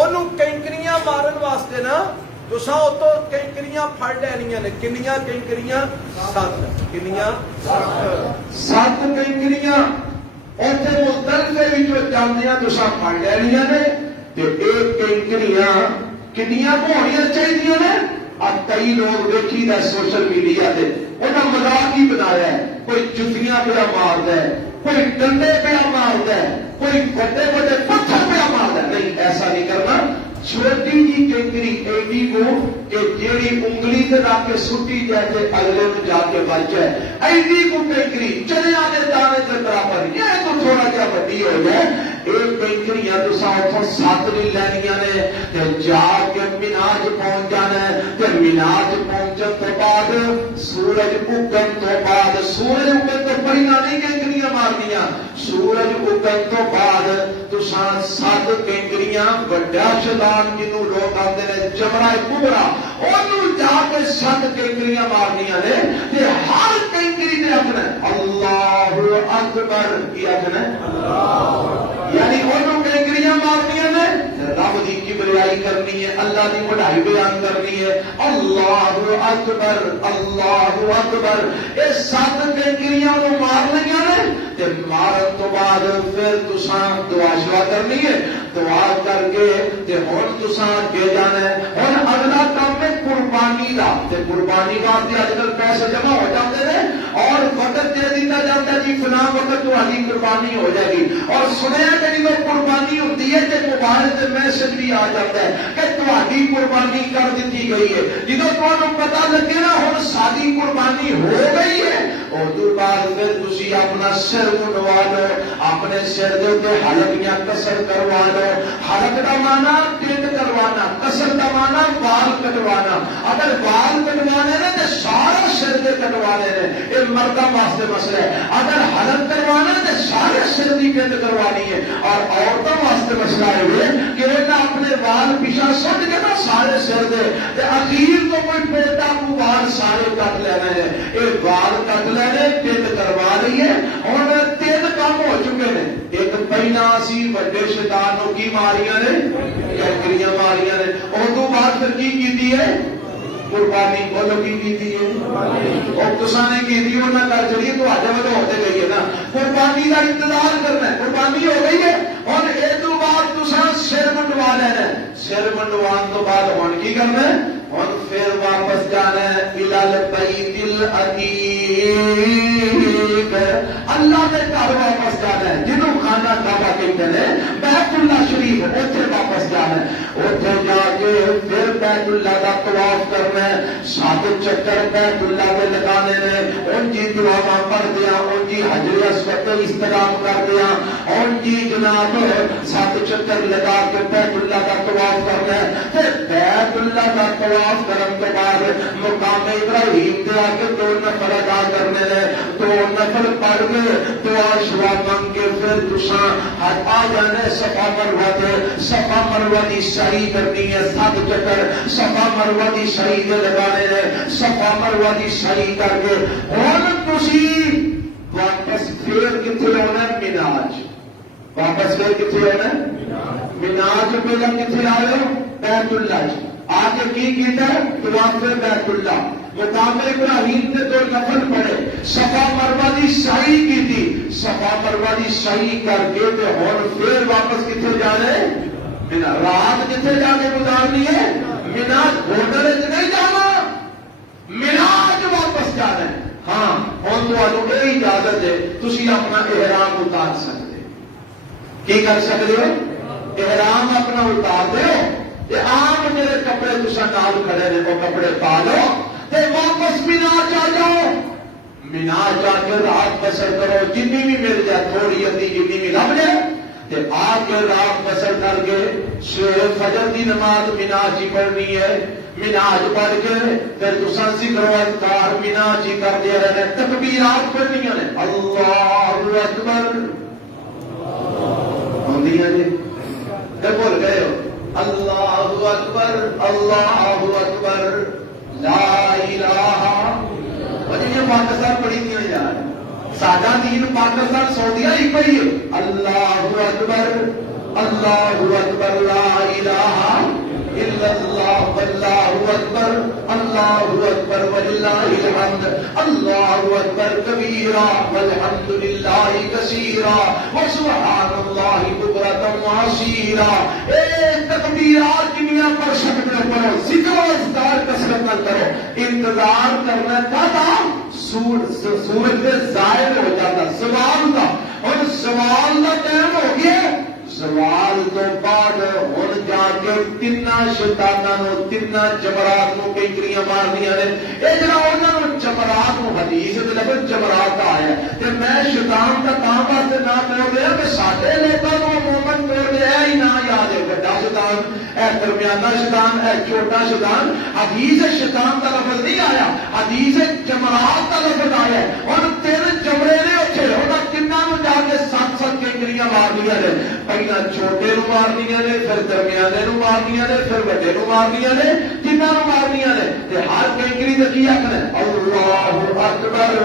انہوں کنکریاں مارن واسطے نا تساں اتو کنکریاں پھڑ لینیاں نے۔ کنیاں کنکریاں؟ 7 کنیاں 7 کنکریاں اوتھے مزدلفے وچوں جاندیاں تساں پھڑ لینیاں نے تے ایک کنکریاں کنیاں ہونیاں چاہیے نے۔ اب کئی لوگ دیکھی دا سوشل میڈیا تے انہاں مذاق ہی بنایا ہے، کوئی جتیاں پہ ماردا ہے، کوئی ڈنڈے پہ ماردا ہے، کوئی بڑے بڑے پتھر پہ ماردا ہے۔ نہیں، ایسا نہیں کرنا۔ چھوٹی جی کنکری ایڈی کو کہ جیڑی انگلی سے رکھ کے سٹی جائے تے اگلے میں جا کے بچ جائے، ایڈی کو کنکری چنیا دے دانے کے برابر، یہ تو تھوڑا جا بڑی ہو جائے۔ ایک کنکریاں تساں اتھوں 7 لینیاں نے تے جا کے میناج پہنچ جانا ہے تے میناج پہنچن تو بعد سورج اگن تو بعد، سورج اگن تو پہلا نہیں کنکریاں مارنیاں، سورج اگن تو بعد تساں 7 کنکریاں بڑا شیطان جنوں لوگ آندے نے جمرہ کبرا، اونوں جا کے 7 کنکریاں مارنیاں نے تے ہر کنکری نے اپنا اللہ اکبر کی اپنا اللہ، یعنی انہوں کنکریاں مارنیاں نے رب دی کبریائی کرنی ہے، اللہ دی بڑائی بیان کرنی ہے، اللہ اکبر اللہ اکبر۔ یہ 7 کنکریاں نو مار لیاں نے تے مارن تو بعد پھر تساں دعا شوا کرنی ہے، دعا کر کے تے ہن تساں اگے جانا ہے۔ ہن اگلا کام ہے قربانی دا، تے قربانی واسطے اج کل پیسے جمع ہو جاتے ہیں اور وقت دے دیتا جاتا ہے جی فلاں وقت تہاڈی قربانی ہو جائے گی، اور سنیا کہ جب قربانی ہوتی ہے تو موبائل سے میسج بھی آ جاتا ہے کہ تہاڈی قربانی کر دیتی گئی ہے۔ جدو تمہیں پتا لگے نا ہن ساری قربانی ہو گئی ہے، اور تو بعد پھر تسی اپنا سر منڈوا لو، اپنے سر دے اوپر حلق یا قصر کروا لو۔ حلق کا مانا ٹنڈ کروانا، قصر کا مانا بال کٹوانا۔ اگر بال کٹوانے نے تو سارا سر دے کٹوانے نے، یہ مردوں واسطے مسئلہ ہے۔ اگر حلق کروانا تو سارے سر کی ٹنڈ کروانی ہے، اور عورتوں واسطے مسئلہ ہے کہ انہیں اپنے بال پیچھا سٹ کے نا سارے سر دے تے اخیر تو کوئی پیٹا کو بال سارے کٹ لینے ہیں، یہ بال کٹ لینے ٹنڈ کروا رہی ہے۔ اور 3 کام ہو چکے ہیں، ایک پہلا سی بڑے شیطان نو کی ماریاں نے کنکریاں ماریاں نے، اور تو بعد پھر کی کیتی ہے قربانی، بولو کی کیتی ہے، اور تساں نے کیتی ہے نہ کر چلیے تو آج وہ ہوتے گئی ہے نا۔ قربانی کا انتظار کرنا ہے، قربانی ہو گئی ہے، اور اے تو بعد تساں سر منڈوا لینا ہے۔ سر منڈوان تو بعد ہن کی کرنا ہے، ہن پھر واپس جانا ہے الى البیت العتیق، شریف اللہ کے گھر واپس جانا ہے، جنہوں خانہ کعبہ کہتے ہیں، بیت اللہ شریف اتنے واپس جانا ہے، اتنے جا کے پھر بیت اللہ کا طواف کرنا ہے، 7 چکر بیت اللہ کے لگانے نے، ان جی دعا پڑھ دیا، ان جی حجر اسود استلام کر دیا، ان جی جناب 7 چکر لگا کے بیت اللہ کا طواف کرنا ہے، پھر بیت اللہ کا طواف کرنے کے بعد مقام ابراہیم دے آ کے 2 نفل ادا کرنے نے، 2 نفل پڑھ کے دعا شوا مانگ کے پھر تساں آ جانے صفا مروہ تے، صفا مروہ دی سعی کرنی ہے، 7 چکر صفا مروہ دی سعی دے لگانے نے، صفا مروہ دی سعی کر کے ہن تسی واپس پھر کتنے ہونا ہے؟ مناج، واپس پھر کتنے ہونا ہے؟ مناج پہلا کتنے آ رہے ہو؟ بیت اللہ آگے کی کیتا ہے؟ طواف بیت اللہ، مقام ابراہیم نے 2 نفل پڑھے، صفا مروہ دی سعی کی تھی، صفا مروہ دی سعی کر کے تے ہن پھر واپس کتنے جانے؟ مینا رات کتنے جا کے گزارنی ہے؟ مناج، ہوٹل نہیں جانا، مناج واپس جانا ہے۔ ہاں ہن تانوں یہ اجازت ہے تسی اپنا احرام اتار سکتے، کی کر سکتے ہو؟ احرام اپنا اتار دو، عام میرے کپڑے تسا نال کھڑے نے وہ کپڑے پا لو تے واپس مینا آ جاؤ، مینا جا کے رات بسر کرو، جنی بھی مل جائے، تھوڑی ادھی جنی بھی لب جائے تے آ کے رات بسر کر کے سویرے فجر دی نماز مینا چی پڑھنی ہے، مناج پڑھ کے پھر تساں ذکر و اذکار مناج ہی کرتے رہنا، تکبیرات پڑھنیاں نے، اللہ اکبر ہوندیاں نے، تے بھول گئے ہو، اللہ اکبر اللہ اکبر لا الہ، وہ جنہیں پاکستان پڑھی دیا یار، سادہ دین پاکستان سعودیہ ہی پڑھی ہے، اللہ اکبر لا الہ الا اللہ واللہ اکبر اللہ اکبر وللہ الحمد اللہ اکبر کبیرا والحمد للہ کثیرا وسبحان اللہ بکرۃ واسیرا، ایک تکبیرات جنیاں پر سکتے پڑھو، ذکر و اذکار کثرت نہ کرو، انتظار کرنا تھا سورج سے ظاہر ہو جاتا زوال کا، اور زوال کا ٹائم ہو گیا، زوال تو بعد ہن جا کے 3 شیطاناں نو 3 جمرات نو کنکریاں مارنیاں نے، اے جڑا انہاں نو جمرات نو حدیث وچ لفظ جمرات کا آیا تے میں شیطان کا کام واسطے نہ بول رہا کہ ساڈے لوکاں نو مومن توڑ دے ہی نہ یاد ہے، بڑا شیطان اے درمیانہ شیطان اے چھوٹا شیطان، حدیث شیطان کا لفظ نہیں آیا، حدیث جمرات کا لفظ آیا، اور 3 جمرے نے اوتھے انہاں تیناں نو جا کے 7 کنکریاں مارنیاں نے، پہلا چھوٹے نو مارنیاں نے، پھر درمیانے نو مارنیاں نے، پھر بڑے نو مارنیاں نے، تیناں نو مارنیاں نے، تے ہر کنکری تے کی آکھنا ہے؟ اللہ اکبر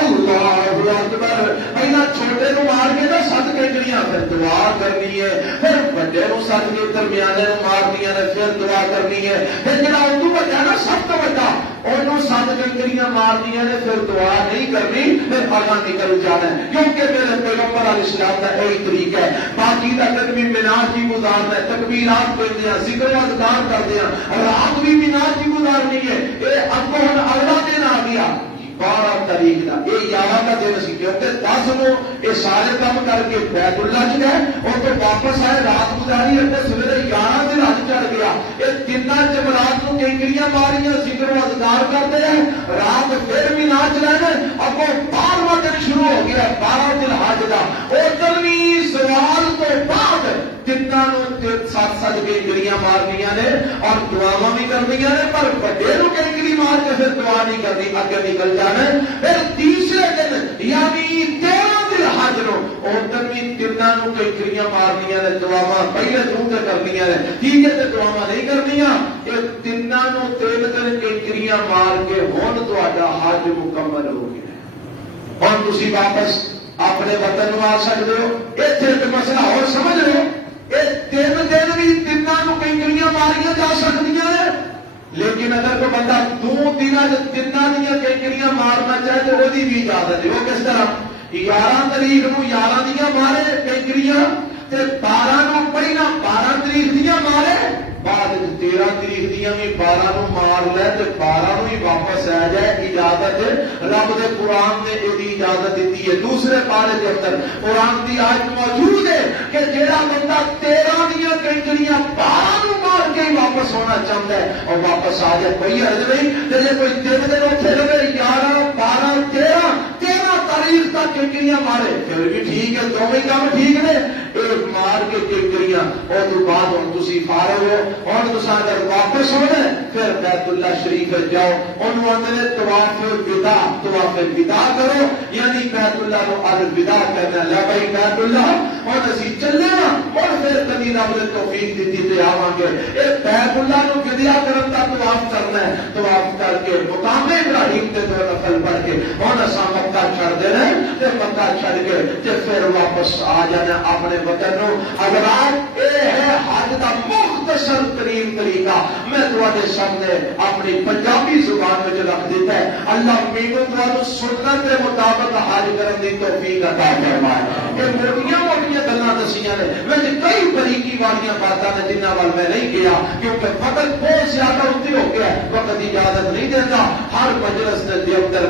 اللہ اکبر، پہلا چھوٹے نو مار کے نا 7 کنکریاں، پھر دعا کرنی ہے، پھر بڑے نو 7 کے درمیانے نو مارنیاں نے، پھر دعا کرنی ہے، پھر جڑا اونوں بچا نا سب تو بڑا انہوں 7 کنکریاں مارنیاں نے، پھر دعا نہیں کرنی، پھر آگاہ نکل جانا ہے، کیونکہ میرے پیغمبر علیہ السلام کا یہی طریقہ ہے، باقی کا دن بھی مناج کی گزارنا ہے، تکبیرات پڑھتے ہیں، ذکر و اذکار کرتے ہیں، رات بھی مناج کی گزارنی ہے، یہ اب کو اگلا دن آ گیا 12 تاریخ کا، یہ 11 کا دن سی، کیونکہ 10 نو یہ سارے کام کر کے بیت اللہ چ گئے اور تو واپس آئے، رات گزاری ہے، سویرے 11 دن حج چڑھ گیا، یہ 3 جمرات کو کنکریاں ماریاں، ذکر و اذکار کرتے ہیں، رات پھر بھی ناچ رہے ہیں، اب وہ 12واں دن شروع ہو گیا 12 دن حج کا، اور دلوی سوال تو بعد 7 کنکریاں مارنیاں نے اور دعاواں بھی کرنیاں نے، پر بڑے نو کنکری مار کے پھر دعا نہیں کرنی، اگے نکل جانا ہے، پھر تیسرے دن یعنی 13 دن حج نو اور دن بھی 3 نو کنکریاں مارنیاں نے، دعاواں پہلے دن تے کرنیاں نے، تیجے تے دعاواں نہیں کرنیاں، یہ 3 نو 3 دن کنکریاں مار کے ہن تہاڈا حج مکمل ہو گیا، ہن تسی واپس اپنے وطن آ سکتے ہو، اتنے ایک مسئلہ اور سمجھ لو، یہ 3 دن بھی 3 نو کنکریاں ماریاں جا سکدیاں نے، لیکن اگر کوئی بندہ 2 دن 3 دیا کنکریاں مارنا چاہے تو وہ بھی اجازت ہے، وہ کس طرح 11 تاریخ نو 11 دیا مارے کنکریاں تے 12 نو پہلا 12 تاریخ دیا مارے بعد 13 تاریخ دیاں بھی 12 نو مار لے تے 12 نو ہی واپس آ جائے، اجازت رب دے قرآن نے یہ اجازت دیتی ہے۔ دوسرے پارے کے اندر قرآن کی آیت موجود ہے کہ جڑا بندہ 13 دیاں کنجریاں 12 نو مار کے ہی واپس ہونا چاہتا ہے اور واپس آ جائے، کوئی حرج نہیں۔ جی کوئی 3 دن اتنے رہے 11 12 13 تاریخ تک کنجریاں مارے پھر بھی ٹھیک ہے، دونوں کام ٹھیک نے۔ ایک مار کے کنجریاں اور تو بعد ہوں تسی فارغ ہو، اور تسا اگر واپس ہونا ہے پھر بیت اللہ شریف جاؤ، انہوں آندے طواف الوداع کرو، یعنی بیت اللہ کو الوداع کرنا، لا بھائی بیت اللہ اور اسی چلے نا، اور پھر کبھی رب نے توفیق دیتی تے آواں گے اے بیت اللہ کو وداع کرن دا طواف کرنا ہے، طواف کر کے مقام ابراہیم تے 2 نفل پڑھ کے ہن اساں مکہ چھڑ دینا تے مکہ چھڑ کے تے پھر واپس آ جانا اپنے وطن نو۔ حضرات اے ہے حج دا مختصر ترین طریقہ، میں تواڈے سامنے اپنی پنجابی زبان وچ رکھ دیتا ہے۔ اللہ مینوں تواڈو سنت دے مطابق حج کرن دی توفیق عطا فرمائے۔ کہ موٹیاں گلاں دسیاں نے، میں کئی بریکی والیاں باتاں نے جنہاں وال میں نہیں گیا کیونکہ وقت بہت زیادہ اتنے ہو گیا، وقت اجازت نہیں دیتا۔ ہر مجلس دے اندر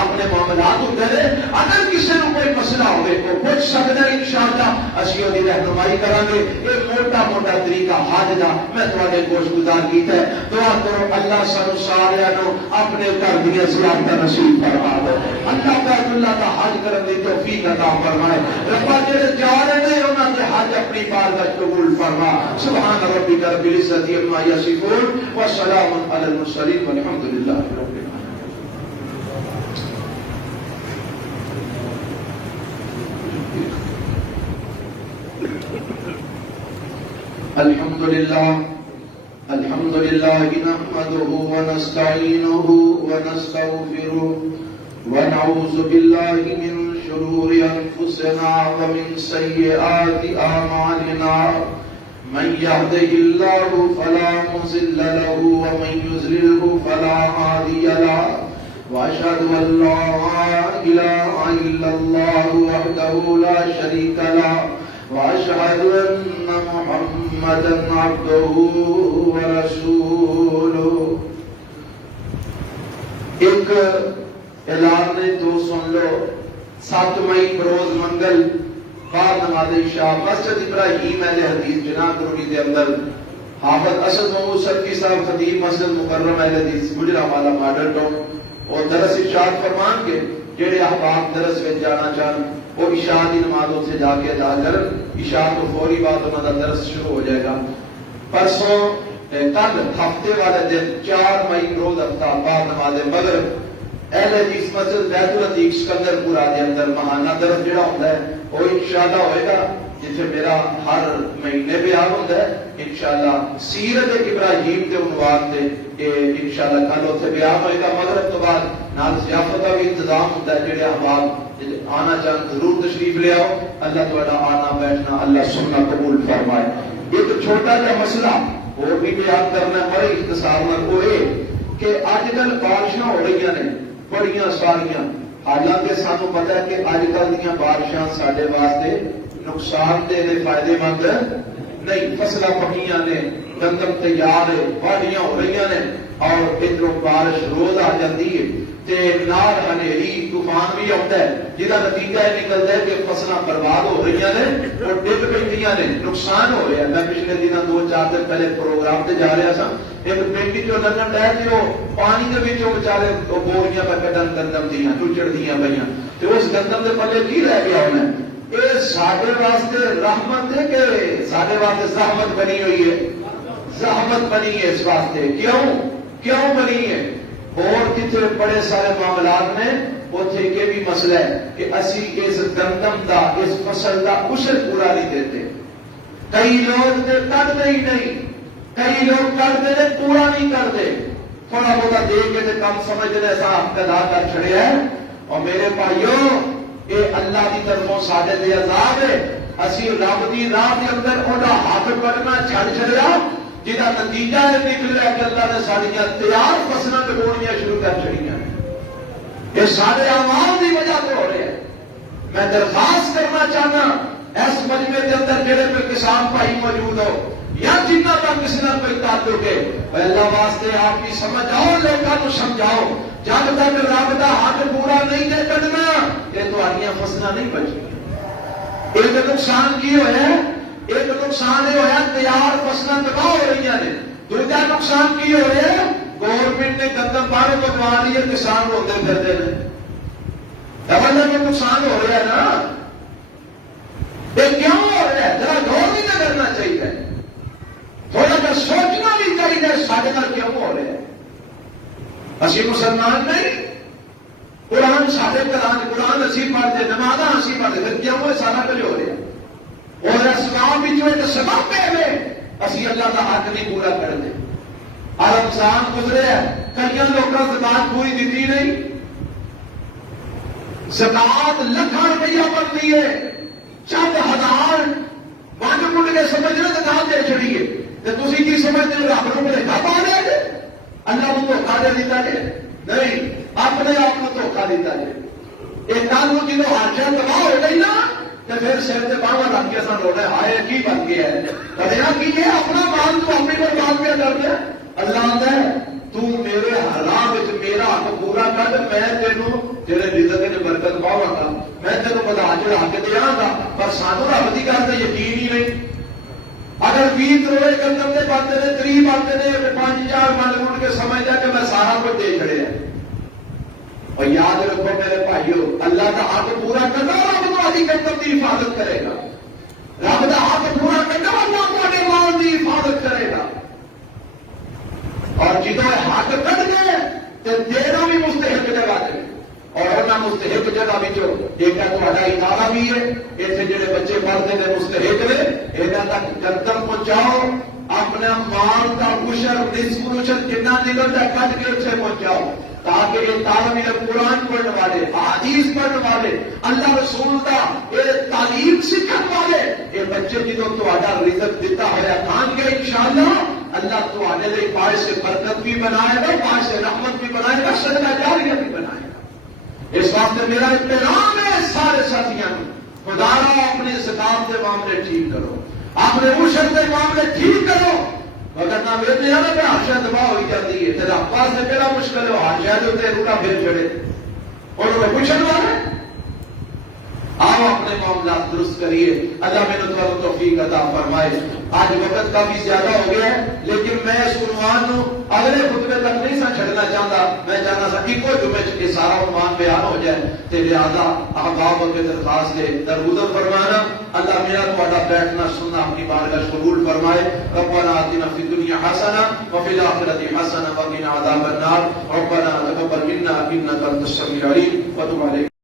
اپنے معاملات ہوتے ہیں، اگر کسی کو کوئی مسئلہ ہوئے تو پوچھ سکتا ہے، انشاءاللہ اسی دی رہنمائی کریں گے۔ یہ موٹا طریقہ حج دا میں تواڈے گوش گزار کیتا ہے۔ دعا کرو اللہ سانو سارے نو اپنے گھر دیاں زیارتاں نصیب فرما دے، اللہ بیت اللہ دا حج کرن دی توفیق عطا فرمائے۔ ربا جڑے جا رہے ہیں انہاں دے حج اپنی بارگاہ قبول فرما۔ سبحان ربک رب العزت عما یصفون وسلام علی المرسلین والحمد للہ رب العالمین۔ الحمد للہ نحمده ونستعینه ونستغفره ونعوذ باللہ من شرور انفسنا ومن سیئات اعمالنا، من يهده الله فلا مضل له ومن يضلل فلا هادي له، واشهد ان لا اله الا الله وحده لا شريك له، واشهد ان محمدا عبده ورسوله۔ ایک اعلان نے تو سن لو، 7 مئی بروز منگل بعد نماز عشاء مسجد ابراہیم اہل حدیث جناح کلونی کے اندر حافظ اسد محمود صدقی صاحب خطیب مسجد مکرم اہل حدیث گجرانوالہ ماڈل ٹاؤن اور درس ارشاد فرمان کے جڑے احباب درس میں جانا چاہن وہ عشاء کی نماز اتنے جا کے ادا کرن، عشاء تو فوری بعد انہوں کا درس شروع ہو جائے گا۔ پرسوں کل ہفتے والے دن 4 مئی روز ہفتہ بعد نماز مغرب اہل حدیث مسجد بیت العتیق سکندر پورہ کے اندر ماہانہ درس جڑا ہوتا ہے وہ انشاءاللہ ہوئے گا، جتنے میرا ہر مہینے بیان ہوتا ہے انشاءاللہ سیرت ابراہیم کے عنوان سے انشاءاللہ کل اتنے بیان ہوئے گا۔ مغرب تو بعد نال ضیافت کا بھی انتظام ہوتا ہے، جڑے احباب آنا چاہن ضرور تشریف لے آؤ، اللہ تہاڈا آنا بیٹھنا اللہ سننا قبول فرمائے۔ ایک چھوٹا سا مسئلہ اور بھی بیان کرنا بڑے اختصار میں، وہ یہ کہ اج کل بارشاں ہو رہی ہیں بڑیاں ساریاں، حالانکہ سانو پتا ہے کہ اج کل دیاں بارشاں سارے واسطے نقصان دہ نے، فائدے مند نہیں۔ فصلیں پکیاں نے، گندم تیار ہے، واڈیاں ہو رہی ہیں اور ادھروں بارش روز آ جاتی ہے تے نال ہنیری طوفان بھی آتا ہے، جہاں نتیجہ یہ نکلتا ہے کہ فصلیں برباد ہو رہی ہیں اور ڈگ پہ نے، نقصان ہو رہا ہے۔ میں پچھلے دنوں 2-4 دن پہلے پروگرام سے جا رہا سا، ایک پنڈ چو لگن ڈے کہ وہ پانی کے بچارے بوریاں پہ کٹن گندم دیا ٹوچڑ دیا پہ، اس گندم کے پلے کی رہ گیا انہیں؟ یہ سارے واسطے رحمت ہے کہ سارے واسطے زحمت بنی ہوئی ہے؟ زحمت بنی ہے اس واسطے۔ کیوں بنی ہے؟ اور کتنے بڑے سارے معاملات میں اتنے یہ بھی مسئلہ ہے کہ اسی اس گندم دا، اس فصل دا عشر پورا نہیں دیتے۔ کئی لوگ کرتے ہی نہیں، کئی لوگ کرتے ہیں پورا نہیں کرتے، تھوڑا بہت دے کے کم سمجھتے ایسا ادا کر چھڑے ہے۔ اور میرے بھائیوں یہ اللہ کی طرفوں سارے دے عذاب ہے، اسی رب کی راہ کے اندر انہاں ہاتھ پکڑنا چھڑ چھڑیا، جہاں نتیجہ یہ نکلیا کہ اللہ نے ساڑیاں تیار فصلیں کٹوڑیاں شروع کر چھڑیاں۔ یہ سارے عوام کی وجہ سے ہو رہے ہیں۔ میں درخواست کرنا چاہنا اس مجمع کے اندر جڑے کوئی کسان بھائی موجود ہو یا جنہ کا کسی نہ کوئی تعلق ہے، اللہ واسطے آپ کی سمجھاؤ، لوگوں کو سمجھاؤ، جب تک رب کا حق پورا نہیں دے کرنا یہ تہاڈیاں فصلاں نہیں بچنیاں۔ ایک نقصان کی ہویا ہے، ایک نقصان یہ ہوا تیار فصلاں تباہ ہو رہی ہیں، دوسرا نقصان کی ہو رہا ہے گورنمنٹ نے قدم باہر بنوا لی ہے، کسان ہوتے پھرتے ہیں، ڈبل نقصان ہو رہا ہے نا۔ یہ کیوں ہو رہا ہے؟ ذرا غور نہیں کرنا چاہیے، تھوڑا سا سوچنا بھی چاہیے سارے نال کیوں ہو رہا ہے۔ اسی مسلمان نہیں، قرآن سارے قرآن اسی پڑھتے، نماز اسی پڑھتے، پھر کیوں یہ سارا کچھ ہو رہا ہے؟ اور اسباب ایک سبب پہ اسی اللہ کا حق نہیں پورا کرتے۔ اور رمضان گزرے کئی لوگوں زکات پوری دیتی نہیں، زکات لاکھاں روپیہ بنتی ہے، چند ہزار ونڈ منڈ کے سمجھنا زکات دے چڑیے تو تھی کی سمجھتے ہو رب کو بھلیکا پا دیا جائے، اللہ کو دھوکھا دے دیتا جائے؟ نہیں، اپنے آپ کو دھوکھا دیتا جائے۔ یہ کل جدو حاجت تباہ ہو گئی نا تو پھر سر سے باہر رکھ کے سن رونا ہائے کی بن گیا ہے، کرنا کی ہے؟ اپنا مال تو اپنی برباد پہ کر دیا۔ اللہ آتا ہے تو میرے حرام وچ میرا حق پورا کر، میں تینوں تیرے رزق وچ برکت پاواں گا، میں تینوں بدا چڑھا کے دیاں گا۔ پر سانو رب دی گل تے یقین ہی نہیں۔ اگر 20 روئے گندم دے بنتے نے، 30 بنتے نے، 5-4 من اٹھ کے سمجھ جا کہ میں سارا کچھ دے چھڑیا۔ اور یاد رکھو میرے بھائیو، اللہ کا حق پورا کرنا رب تہاڈی گندم دی حفاظت کرے گا، رب کا حق پورا کرنا اللہ تہاڈے مال دی حفاظت کرے گا۔ اور جدو حق کٹ گئے تو دینا بھی مستحق جگہ سے، اور انہوں مستحق جگہ بچوں ایک تہاڈا ادارہ بھی ہے، اتنے جڑے بچے پڑھتے ہیں مستحق نے، یہاں تک گندم پہنچاؤ، اپنا مال کا عشر نصف عشر جتنا نکلتا ہے کٹ کے اسے پہنچاؤ، تاکہ یہ طالب علم قرآن پڑھنے والے، حدیث پڑھنے والے، اللہ رسول کا یہ تعلیم سیکھنے والے یہ بچے جدو تہاڈا رزق دیتا ہوا کھان گے انشاءاللہ اللہ تہاڈے لئی باعث برکت بھی بنائے گا، باعث رحمت بھی بنائے گا، صدقہ جاریہ بھی بنائے گا۔ اس واسطے میرا احترام ہے سارے ساتھیوں کو، خدا را اپنے زکات کے معاملے ٹھیک کرو، اپنے عشر کے معاملے ٹھیک کرو، مگر نہ ویسے ہے نا کہ ہر شاید دباؤ ہوئی جاتی ہے، تیرا پاس سے کہڑا مشکل ہے، ہر شاید ہوتے روٹا پھر چڑھے انہوں نے پوچھنے والے۔ آؤ اپنے معاملات درست کریے، اللہ میں نے توفیق عطا فرمائے۔ آج وقت کافی زیادہ ہو گیا ہے، لیکن میں اس عنوان اگلے خطبے تک نہیں چھڑنا چاہتا، میں چاہتا تھا کہ کوئی جمعے کے سارا عنوان بیان ہو جائے، تے لہذا احباب کے درخواست سے درگزر فرمانا۔ اللہ میرا تہاڈا بیٹھنا سننا اپنی بارگاہ قبول فرمائے۔ ربنا آتنا فی الدنیا حسنہ وفی الآخرۃ حسنہ وقنا عذاب النار۔ ربنا تقبل منا انک انت السمیع العلیم وتب علینا